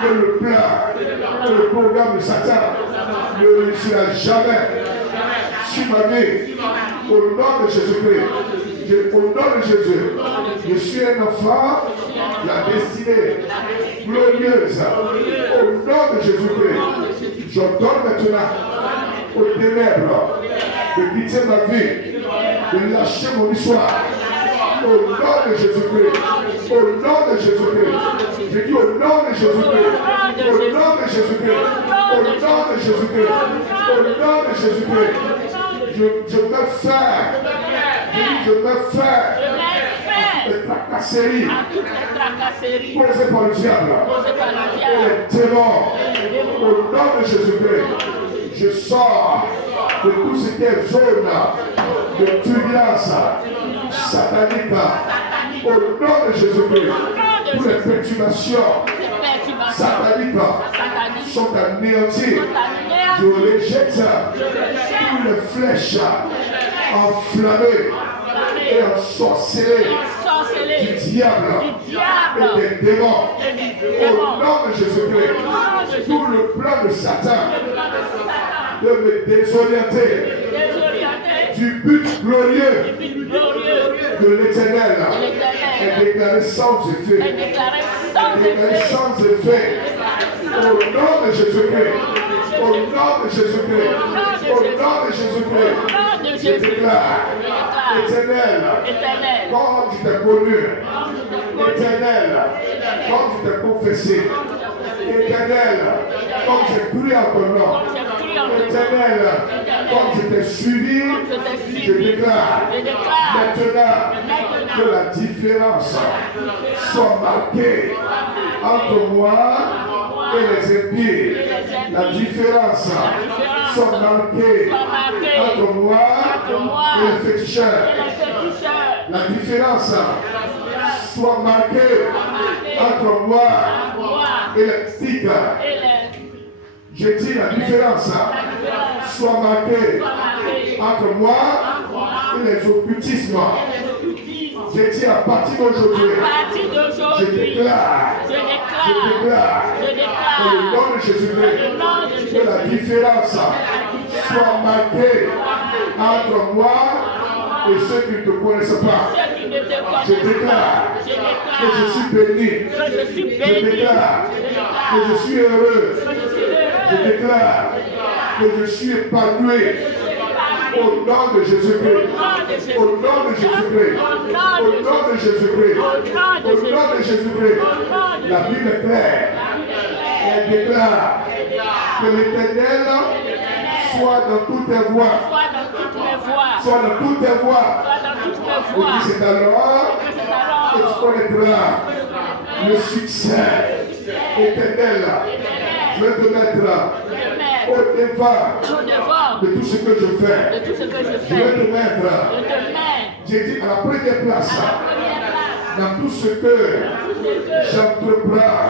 que le plan, que le programme de Satan ne réussira jamais sur ma vie. Au nom de Jésus-Christ, au nom de Jésus, je suis un enfant, la destinée glorieuse. Au nom de Jésus-Christ, j'ordonne maintenant aux ténèbres de quitter ma vie, de lâcher mon histoire. Au nom de Jésus-Christ, au nom de Jésus-Christ, je dis au nom de Jésus-Christ, au nom de Jésus-Christ, au nom de Jésus-Christ, au nom de Jésus-Christ, je me fais, je me fais de tracasseries posées par le diable et les démons. Au nom de Jésus-Christ, je sors de tout ce qui est zone de turbulence satanique. Au nom de Jésus-Christ, toutes les perturbations sataniques sont anéanties. Je rejette toutes les flèches enflammées et ensorcelées du diable et des démons. Au nom de Jésus-Christ, tout le plan de Satan de me désorienter du but glorieux de l'Éternel est déclaré sans effet. Déclaré sans effet. Au nom de Jésus-Christ. Au nom de Jésus-Christ. Au nom de Jésus-Christ. Je déclare, Éternel, quand tu t'es connu, Éternel, quand tu t'es confessé, Éternel, quand j'ai cru en ton nom, Éternel, quand je t'ai suivi, je déclare maintenant que la différence soit marquée entre moi et les impies. La différence soit marquée entre moi et les féticheurs. La différence soit marquée entre moi et les sticks. Je dis la différence soit marquée entre moi et les occultismes. J'ai dit à partir d'aujourd'hui. Je déclare. Au nom de Jésus-Christ. Que la différence soit marquée entre moi et ceux qui ne te connaissent pas. Je déclare que je suis béni. Je déclare que je suis heureux. Je déclare que je suis épanoui. Au nom de Jésus-Christ. Au nom de Jésus-Christ. Au nom de Jésus-Christ. Au nom de Jésus-Christ. La Bible est claire. Elle déclare que l'Éternel soit dans toutes tes voies. Soit dans toutes tes voies. Et c'est alors que tu connaîtras le succès éternel. Je vais te mettre au devant de tout ce que je fais. Je vais te mettre, j'ai dit à la première place, dans tout ce que j'entreprends.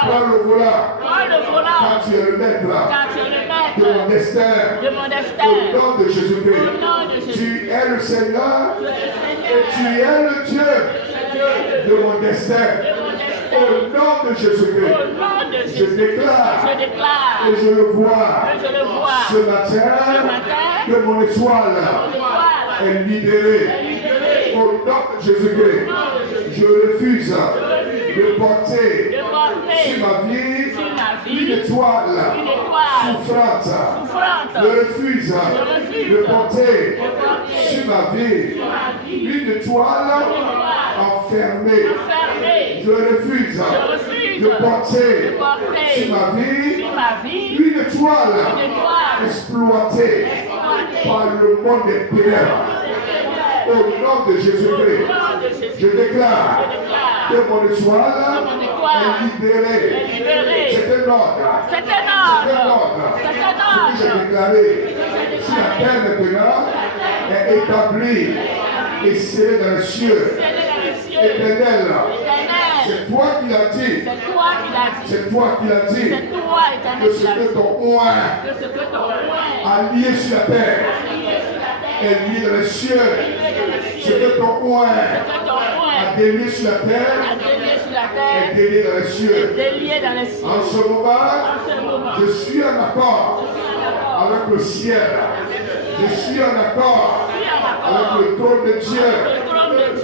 Prends le volant. Quand tu es le maître de mon destin. Au nom de Jésus-Christ. Tu es le Seigneur et tu es le Dieu de mon destin. Au nom de Jésus-Christ, je déclare et je le vois ce matin que mon étoile est libérée. Au nom de Jésus-Christ, je refuse de porter sur ma vie une étoile souffrante. Je refuse de porter sur ma vie une étoile enfermée. Je refuse de porter sur ma vie une étoile exploitée par le monde des ténèbres. Au nom de Jésus-Christ, je déclare que mon étoile est libérée. C'est un ordre. C'est un ordre. Ce que j'ai déclaré sur la terre maintenant est établi et scellé dans les cieux. Éternel. C'est toi qui l'as dit. C'est toi qui l'as dit. Que ce que ton oint a lié sur la terre est lié dans les cieux. Ce que ton oint a délié sur la terre est délié dans les cieux. En ce moment, je suis en accord avec le ciel. Je suis en accord avec le trône de Dieu.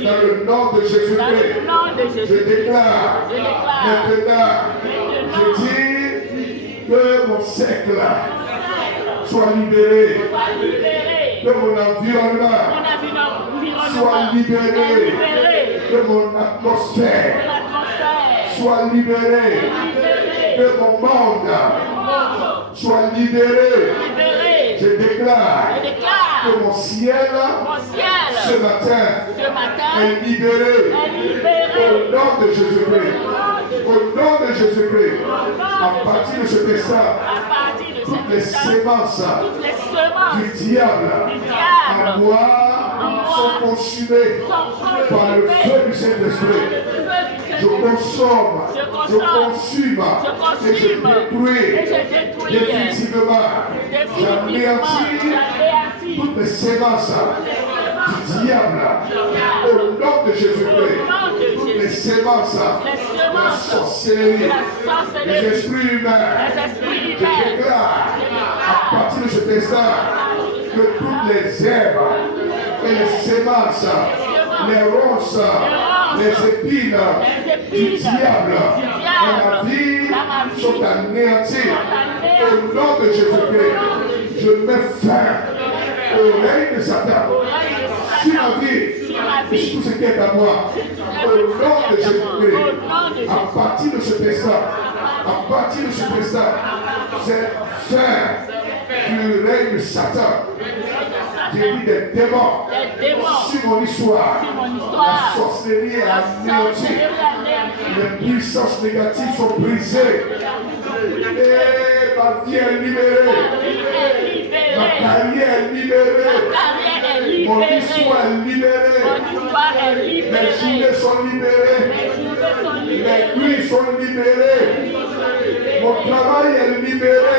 Dans le nom de Jésus-Christ, je déclare maintenant, je dis que mon siècle soit libéré, que mon environnement soit libéré, que mon atmosphère soit libérée, que mon monde soit libéré. Je déclare que mon ciel ce matin est libéré au nom de Jésus-Christ. Au nom de Jésus-Christ, à partir de ce instant, toutes les semences du diable en moi sont consumées par le feu du Saint-Esprit. Je consomme, je consume et je détruis définitivement. J'anéantis toutes les sémences du diable au nom de Jésus-Christ. Toutes les sémences de la sorcellerie, les esprits humains. Je déclare à partir de cet instant que toutes les herbes et les sémences, les ronces, les épines du diable dans ma vie sont anéanties. Au nom de Jésus-Christ, je mets fin au règne de Satan sur ma vie et sur tout ce qui est à moi. Au nom de Jésus-Christ, à partir de cet instant, c'est fin du règne de Satan. J'ai mis des démons sur mon histoire. La sorcellerie est anéantie. Les puissances négatives sont brisées. Et ma vie est libérée. Ma carrière est libérée. Mon histoire est libérée. Mes journées sont libérées. Les nuits sont libérées. Mon travail est libéré.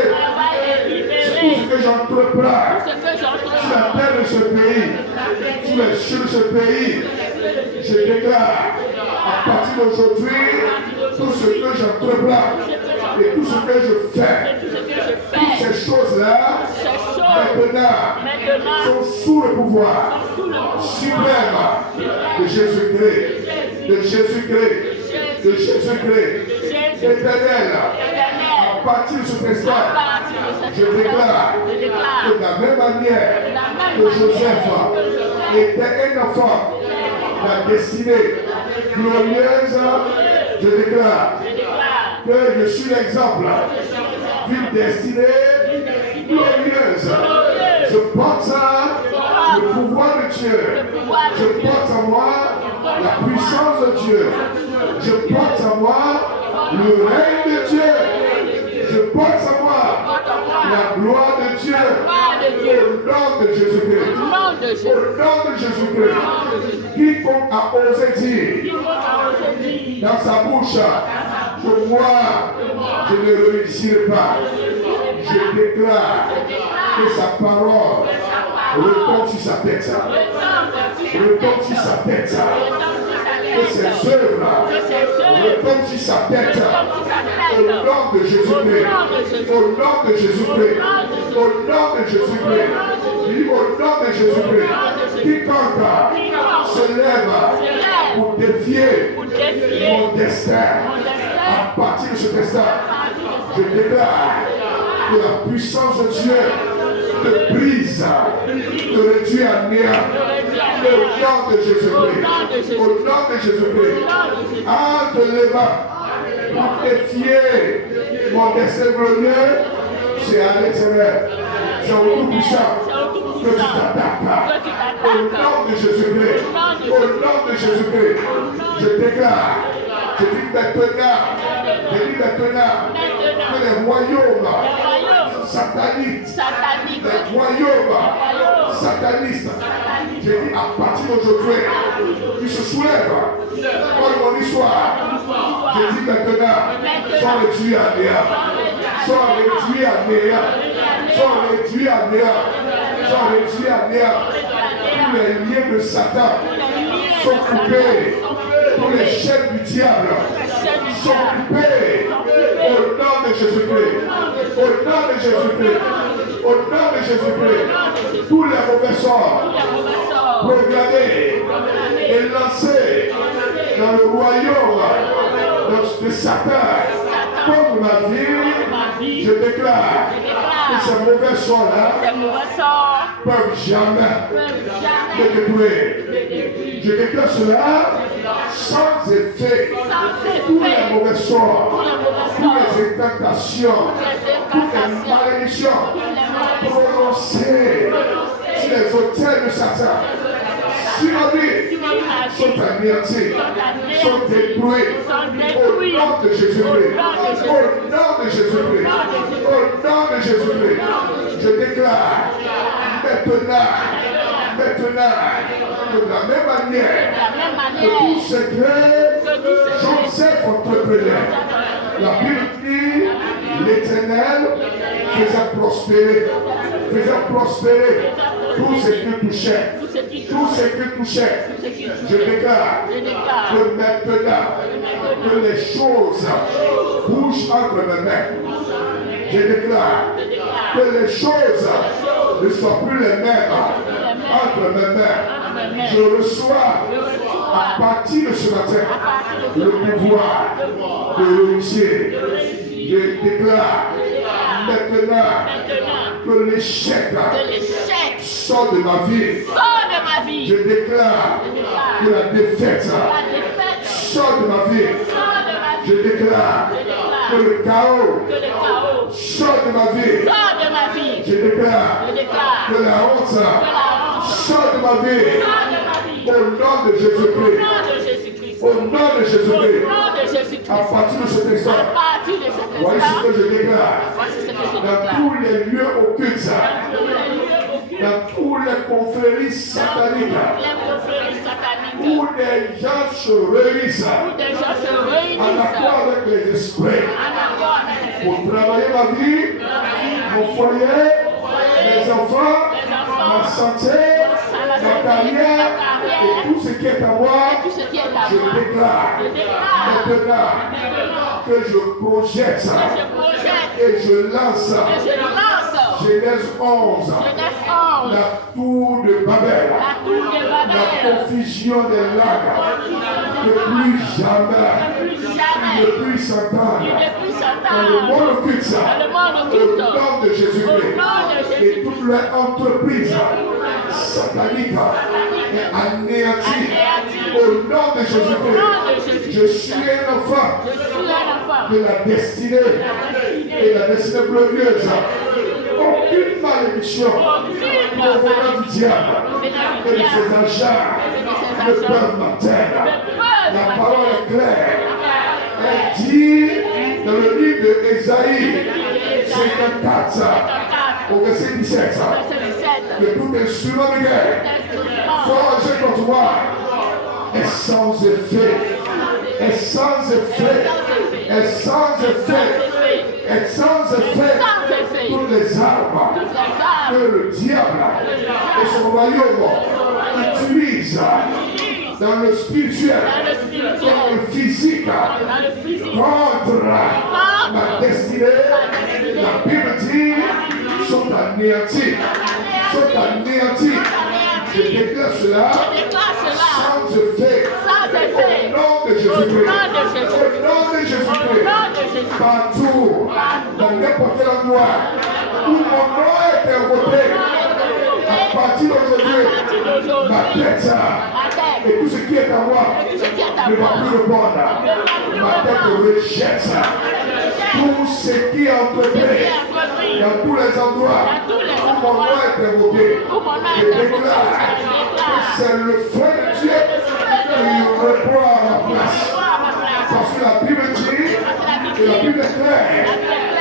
Tout ce que j'entreprends sur la terre de ce pays, sur les cieux de ce pays, Je déclare à partir d'aujourd'hui tout ce que j'entreprends et tout ce que je fais. Toutes ces choses-là maintenant sont sous le pouvoir suprême de Jésus-Christ. De Jésus-Christ. De Jésus-Christ. Éternel. À partir de cet instant, je déclare que de la même manière que Joseph était un enfant, la destinée glorieuse, je déclare que je suis l'exemple d'une destinée glorieuse. Je porte le pouvoir de Dieu. Je porte en moi la puissance de Dieu. Je porte en moi le règne de Dieu. Je porte en moi la gloire de Dieu. Au nom de Jésus-Christ. Au nom de Jésus-Christ. Quiconque a osé dire dans sa bouche que moi, je ne réussirai pas. Je déclare que sa parole retombe sur sa tête. Retombe sur sa tête. Que ses œuvres retombent sur sa tête. Au nom de Jésus-Christ. Au nom de Jésus-Christ. Au nom de Jésus-Christ. Au nom de Jésus-Christ. Quiconque se lève pour défier mon destin, à partir de ce destin, je déclare que la puissance de Dieu te brise, te réduit à néant. Au nom de Jésus-Christ. Au nom de Jésus-Christ. En te levant pour défier mon destin glorieux, c'est à l'éternel. C'est au Tout-Puissant que tu t'attaques. Au nom de Jésus-Christ. Au nom de Jésus-Christ. Je déclare, je dis maintenant que les royaumes sataniques, les royaumes satanistes, je dis à partir d'aujourd'hui, qui se soulèvent dans mon histoire, je dis maintenant, sont réduits à néant, sont réduits à néant, sont réduits à néant, sont réduits à néant. Tous les liens de Satan sont coupés, tous les chaînes du diable sont coupés au nom de Jésus-Christ. Au nom de Jésus-Christ. Au nom de Jésus-Christ. Tous les mauvais sorts programmés et lancés dans le royaume de Satan contre ma vie, je déclare que ces mauvais sorts-là peuvent jamais me détruire. Je déclare cela sans effet. Tous les mauvais sorts, toutes les incantations, toutes les malédictions prononcées sur les autels de Satan, sur la vie, sont anéantis, sont détruits au nom de Jésus-Christ. Au nom de Jésus-Christ. Au nom de Jésus-Christ. Je déclare maintenant, que de la même manière que tout secret, Joseph entreprenait. La Bible dit, l'Éternel faisait prospérer tout ce qui touchait. Tout ce qui touchait. Je déclare que maintenant, que les choses bougent entre mes mains. Je déclare que les choses ne soient plus les mêmes entre mes mains. Je reçois à partir de ce matin le pouvoir de réussir. Je déclare maintenant que l'échec sort de ma vie. Je déclare que la défaite sort de ma vie. Je déclare que le chaos sort de ma vie. Je déclare que la honte sort de ma vie. Au nom de Jésus-Christ. Au nom de Jésus-Christ. À partir de cet instant, voici ce que je déclare. Dans tous les lieux occultes, dans tous les confréries sataniques, où des gens se réunissent en accord avec les esprits pour travailler ma vie, mon foyer, mes enfants, ma santé, ma carrière et tout ce qui est à moi, je déclare maintenant que je projette et je lance Genèse 11, la tour de Babel, la confusion des langues, ne plus jamais, ne plus s'entendre dans le monde occulte, au nom de Jésus-Christ, et toute leur entreprise satanique est anéantie au nom de Jésus-Christ. Je suis un enfant de la destinée et la destinée glorieuse. Aucune malédiction provenant du diable et de ses agents ne peuvent m'atteindre. La parole est claire. Elle dit dans le livre de Ésaïe 54 au verset 17 que tout instrument de guerre forgé contre toi est sans effet, est sans effet, est sans effet, est sans effet. Toutes les armes que le diable et son royaume utilisent dans le spirituel, dans le physique, contre ma destinée, la Bible dit, sont anéantis. Sont anéantis. Je déclare cela sans effet. Au nom de Jésus-Christ. Au nom de Jésus-Christ. Partout, dans n'importe quel endroit où mon nom est invoqué, à partir d'aujourd'hui, ma tête et tout ce qui est à moi ne va plus répondre. Ma tête rejette tout ce qui est entrepris dans tous les endroits où mon nom est invoqué. Je déclare que c'est le feu de Dieu qui répond à ma place. Parce que la Bible dit, et la Bible est claire,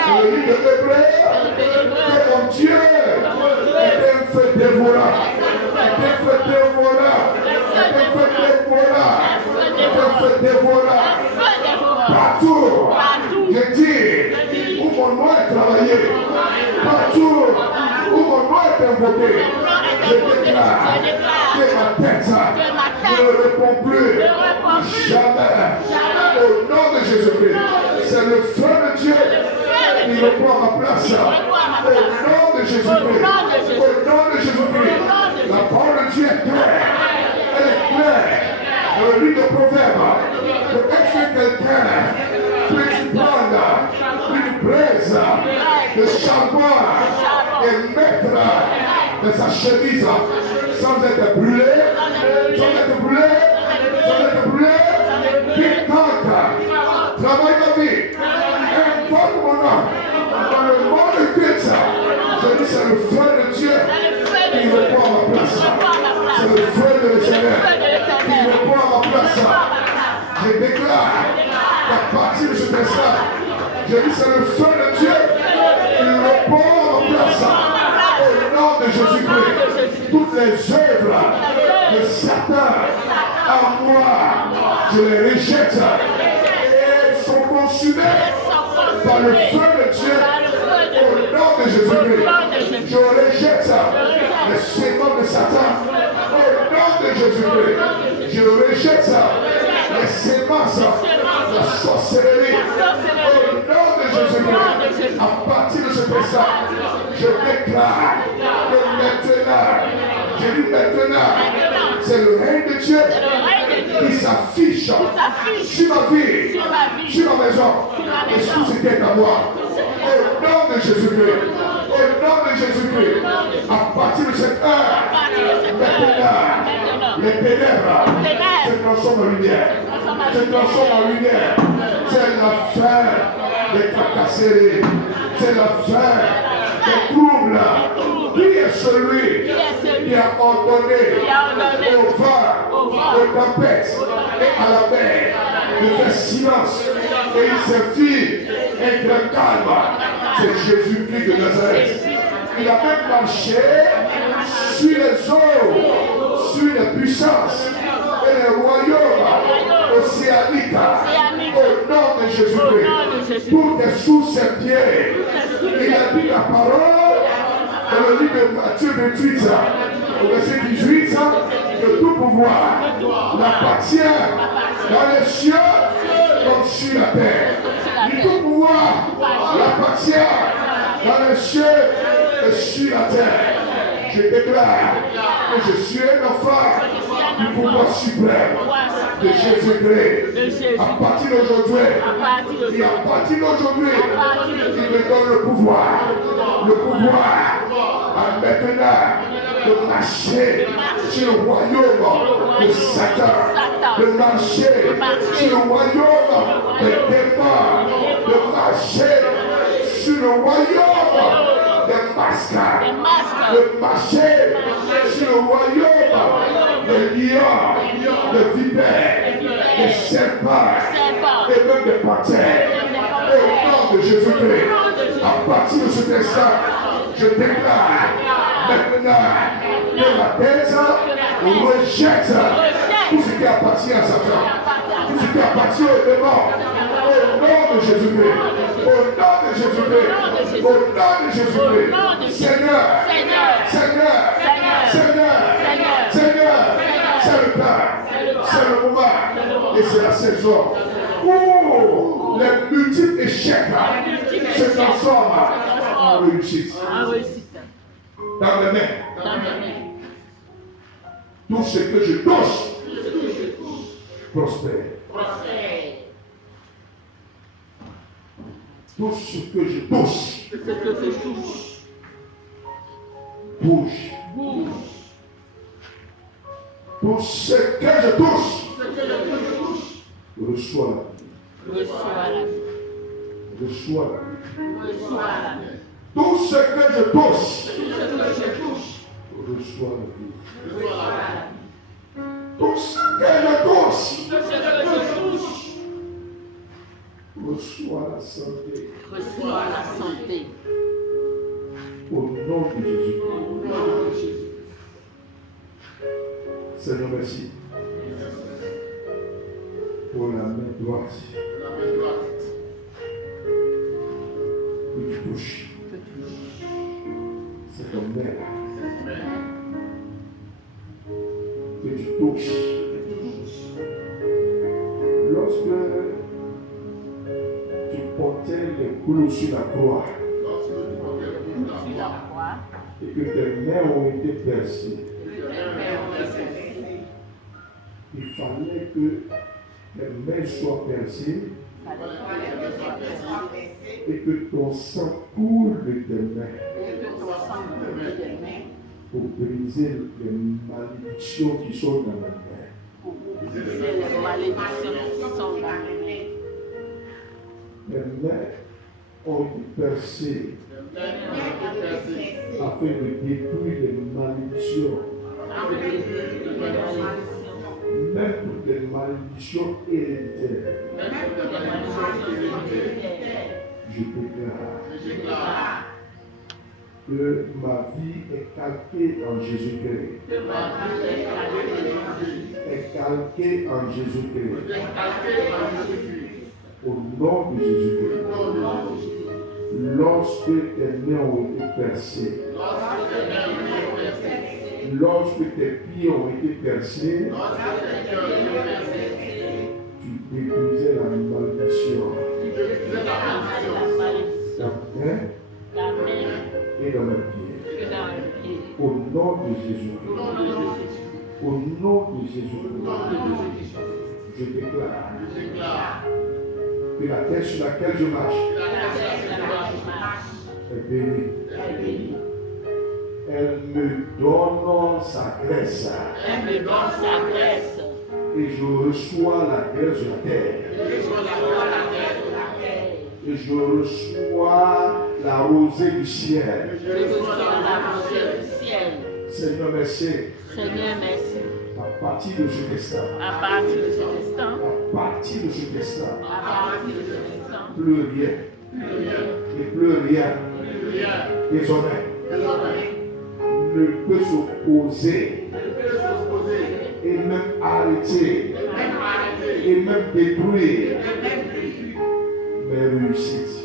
dans le livre de Hébreux, que mon Dieu est un feu dévorant. Est un feu dévorant. Est un feu dévorant. Est un feu dévorant. Partout, je dis, où mon nom est travaillé, partout où mon nom est invoqué, je déclare que ma tête ne répond plus jamais. Au nom de Jésus-Christ, c'est le feu de Dieu qui reprend ma place. Au nom de Jésus-Christ, au nom de Jésus-Christ, la parole de Dieu est claire. Elle est claire. Dans le livre de Proverbes, est-ce que quelqu'un peut prendre une braise de charbon et mettre dans sa chemise sans être brûlé, sans être brûlé, sans être brûlé? Quiconque travaille ma vie, invoque mon nom dans le monde culte, je dis c'est le feu de Dieu qui répond à ma place. C'est le feu de l'Éternel qui répond à ma place. Je déclare qu'à partir de ce instant, je dis c'est le feu de Dieu qui répond à ma place. Au nom de Jésus-Christ, toutes les œuvres de Satan à moi, je les rejette et sont consumées par le feu de Dieu. Au nom de Jésus-Christ, je rejette les séments de Satan. Au nom de Jésus-Christ, je rejette les semences de la sorcellerie. Au nom de Jésus-Christ, à partir de cet instant, je déclare que maintenant, je dis maintenant, c'est le règne de Dieu qui s'affiche sur ma vie, sur ma maison, et sur tout ce qui est à moi. Au nom de Jésus-Christ, au nom de Jésus-Christ, à partir de cette heure, maintenant, les ténèbres se transforment en lumière. Se transforment en lumière. C'est la fin des tracasseries. C'est la fin des troubles. Qui est celui qui a ordonné au vent, aux tempêtes et à la mer de faire silence et il se fit un grand calme? C'est Jésus-Christ de Nazareth. Il a même marché sur les eaux, sur les puissances et les royaumes océaniques au nom de Jésus-Christ. Pour que sous ses pieds, il a dit la parole dans le livre de Matthieu 28, au verset 18. que tout pouvoir n'appartient dans les cieux comme sur la terre. Et tout pouvoir n'appartient dans les cieux et sur la terre. Je déclare que je suis un enfant du pouvoir suprême de Jésus-Christ. À partir d'aujourd'hui, et à partir d'aujourd'hui, il me donne le pouvoir à maintenant de marcher sur le royaume de Satan, de marcher sur le royaume des démons, de marcher sur le royaume des masques, de marcher sur le royaume des lions, des vipères, des serpents et même des panthères. Au nom de Jésus-Christ, à partir de cet instant, je déclare maintenant que la tête rejette tout ce qui appartient à Satan, tout ce qui appartient aux démons. Au nom de Jésus-Christ, au nom de Jésus-Christ, au nom de Jésus-Christ, Seigneur, c'est le temps, c'est le moment et c'est la saison où les multiples échecs se transforment en réussite. Dans mes mains, tout ce que je touche prospère. Tout ce que je touche bouge. Tout ce que je touche reçoit la vie. Reçoit la vie. Tout ce que je touche reçoit la vie. Tout ce que je touche reçoit la santé. Au nom de Jésus. Seigneur, merci pour la main droite que tu touches. C'est ton mère que tu touches. Lorsque tu portais les clous sur la croix et que tes mains ont été percées, il fallait que les mains soient percées et que ton sang coule de tes mains pour briser les malédictions qui sont dans la main. Les mains ont été percées afin de détruire les malédictions. Même toutes les malédictions héréditaires. Je déclare que ma vie est calquée en Jésus-Christ. Est calquée en Jésus-Christ. Au nom de Jésus-Christ. Lorsque tes mains ont été percées, lorsque tes pieds ont été percés, tu détruisais la malédiction dans mes mains et dans mes pieds. Au nom de Jésus-Christ. Au nom de Jésus-Christ. Je déclare que la terre sur laquelle je marche est bénie. Elle me donne sa graisse. Et je reçois la graisse de la terre. Et je reçois la rosée du ciel. Seigneur, merci. À partir de cet instant. Plus rien. Désormais. Ne peut s'opposer et même arrêter et même détruire mes réussites.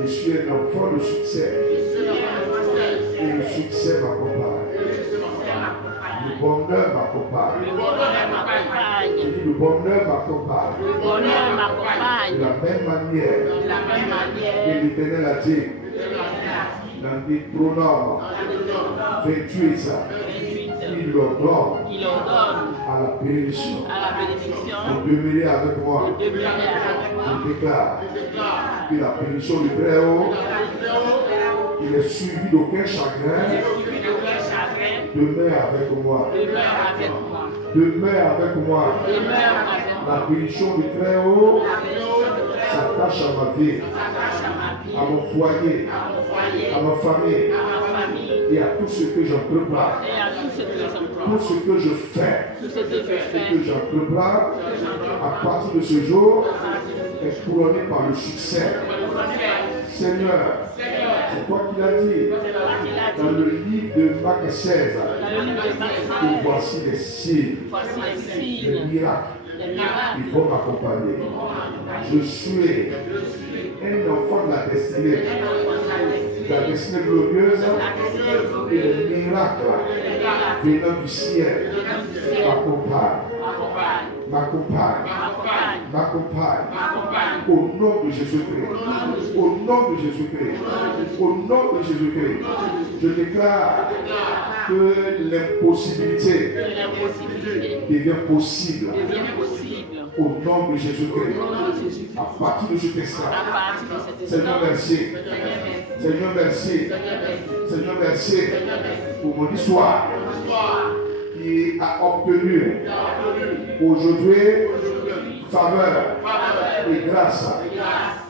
Je suis un enfant de succès et le succès m'accompagne. Je bonheur m'accompagne. Le bonheur m'accompagne. Je dis, le bonheur m'accompagne. Le bonheur m'accompagne. De la même manière De la même manière que l'Éternel a dit dans Deutéronome 28, il ordonne il ordonne à la bénédiction à la bénédiction de demeurer avec moi. de demeurer avec moi. Je déclare que la bénédiction du Très-Haut, il est suivi d'aucun chagrin, Suivi d'aucun chagrin, demeure avec moi. demeure avec moi. Demeure avec moi. Demeure avec moi. La bénédiction du Très-Haut La bénédiction de Dieu s'attache à ma vie, s'attache à ma vie, à mon foyer, à mon foyer, à ma famille à ma famille et à tout ce que j'entreprends. et à tout ce que Tout j'emploie. ce que je fais, Tout ce que je ce fais, que j'entreprends, à partir de ce jour, est couronné par le succès. Seigneur, c'est toi qui l'as dit c'est toi qui l'as dans dit. le livre de Marc 16. Dans le livre de Marc, Que voici les signes, voici les les signes, miracles les miracles. qui vont m'accompagner. Je suis un enfant de la destinée, de la destinée glorieuse et les miracles venant du ciel m'accompagnent, m'accompagnent. Au nom de Jésus-Christ, au nom de Jésus-Christ, au nom de Jésus-Christ, je déclare que l'impossibilité devient possible. Au nom de Jésus-Christ, à partir de cet instant. Seigneur, merci. Seigneur, merci. Seigneur, merci pour mon histoire qui a obtenu aujourd'hui faveur et grâce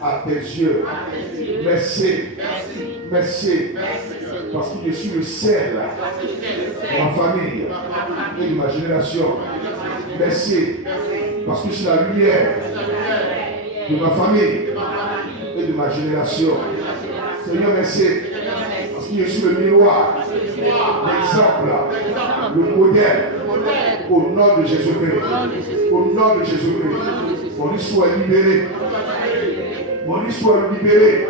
à tes yeux. Merci. Merci. Parce que je suis le sel de ma famille et de ma génération. Merci. Parce que je suis la lumière de ma famille et de ma génération. Seigneur, merci. Parce que je suis le miroir, l'exemple, le modèle. Au nom de Jésus-Christ. Au nom de Jésus-Christ. Mon histoire est libérée. Mon histoire est libérée.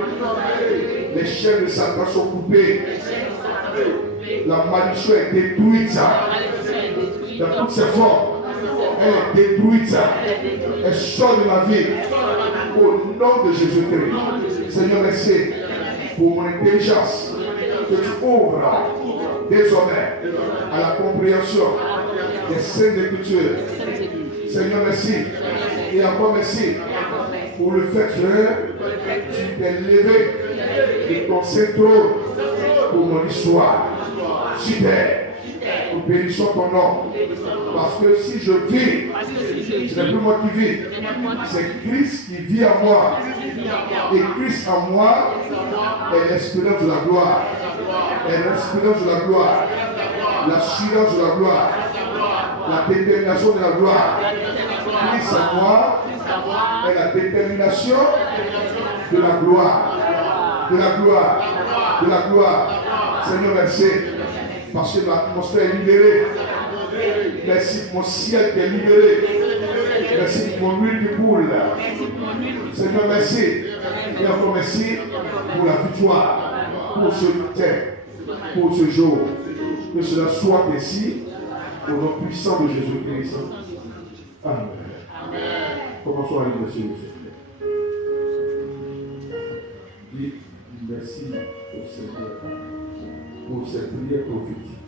Les chaînes de Satan sont coupées. La malédiction est détruite dans toutes ses formes. Elle est détruite. Elle sort de ma vie. Au nom de Jésus-Christ. Seigneur, merci pour mon intelligence que tu ouvres désormais à la compréhension des saintes écritures. Seigneur, merci. Et encore merci pour le fait que tu t'es levé de ton trône pour mon histoire. Super. Nous bénissons ton nom. Parce que si je vis, ce n'est plus moi qui vis. C'est Christ qui vit en moi. Et Christ en moi est l'espérance de la gloire. Est l'espérance de la gloire. L'assurance de la gloire. La détermination de la gloire. Christ en moi est la détermination de la gloire. De la gloire. De la gloire. Seigneur, merci. Parce que l'atmosphère est libérée. Merci pour mon ciel qui est libéré. Merci pour mon huile qui coule. Seigneur, merci. Et encore merci pour la victoire, pour ce temps, pour ce jour. Que cela soit ainsi au nom puissant de Jésus-Christ. Amen. Commençons à lire, monsieur. Dis merci au Seigneur pour cette prière prophétique.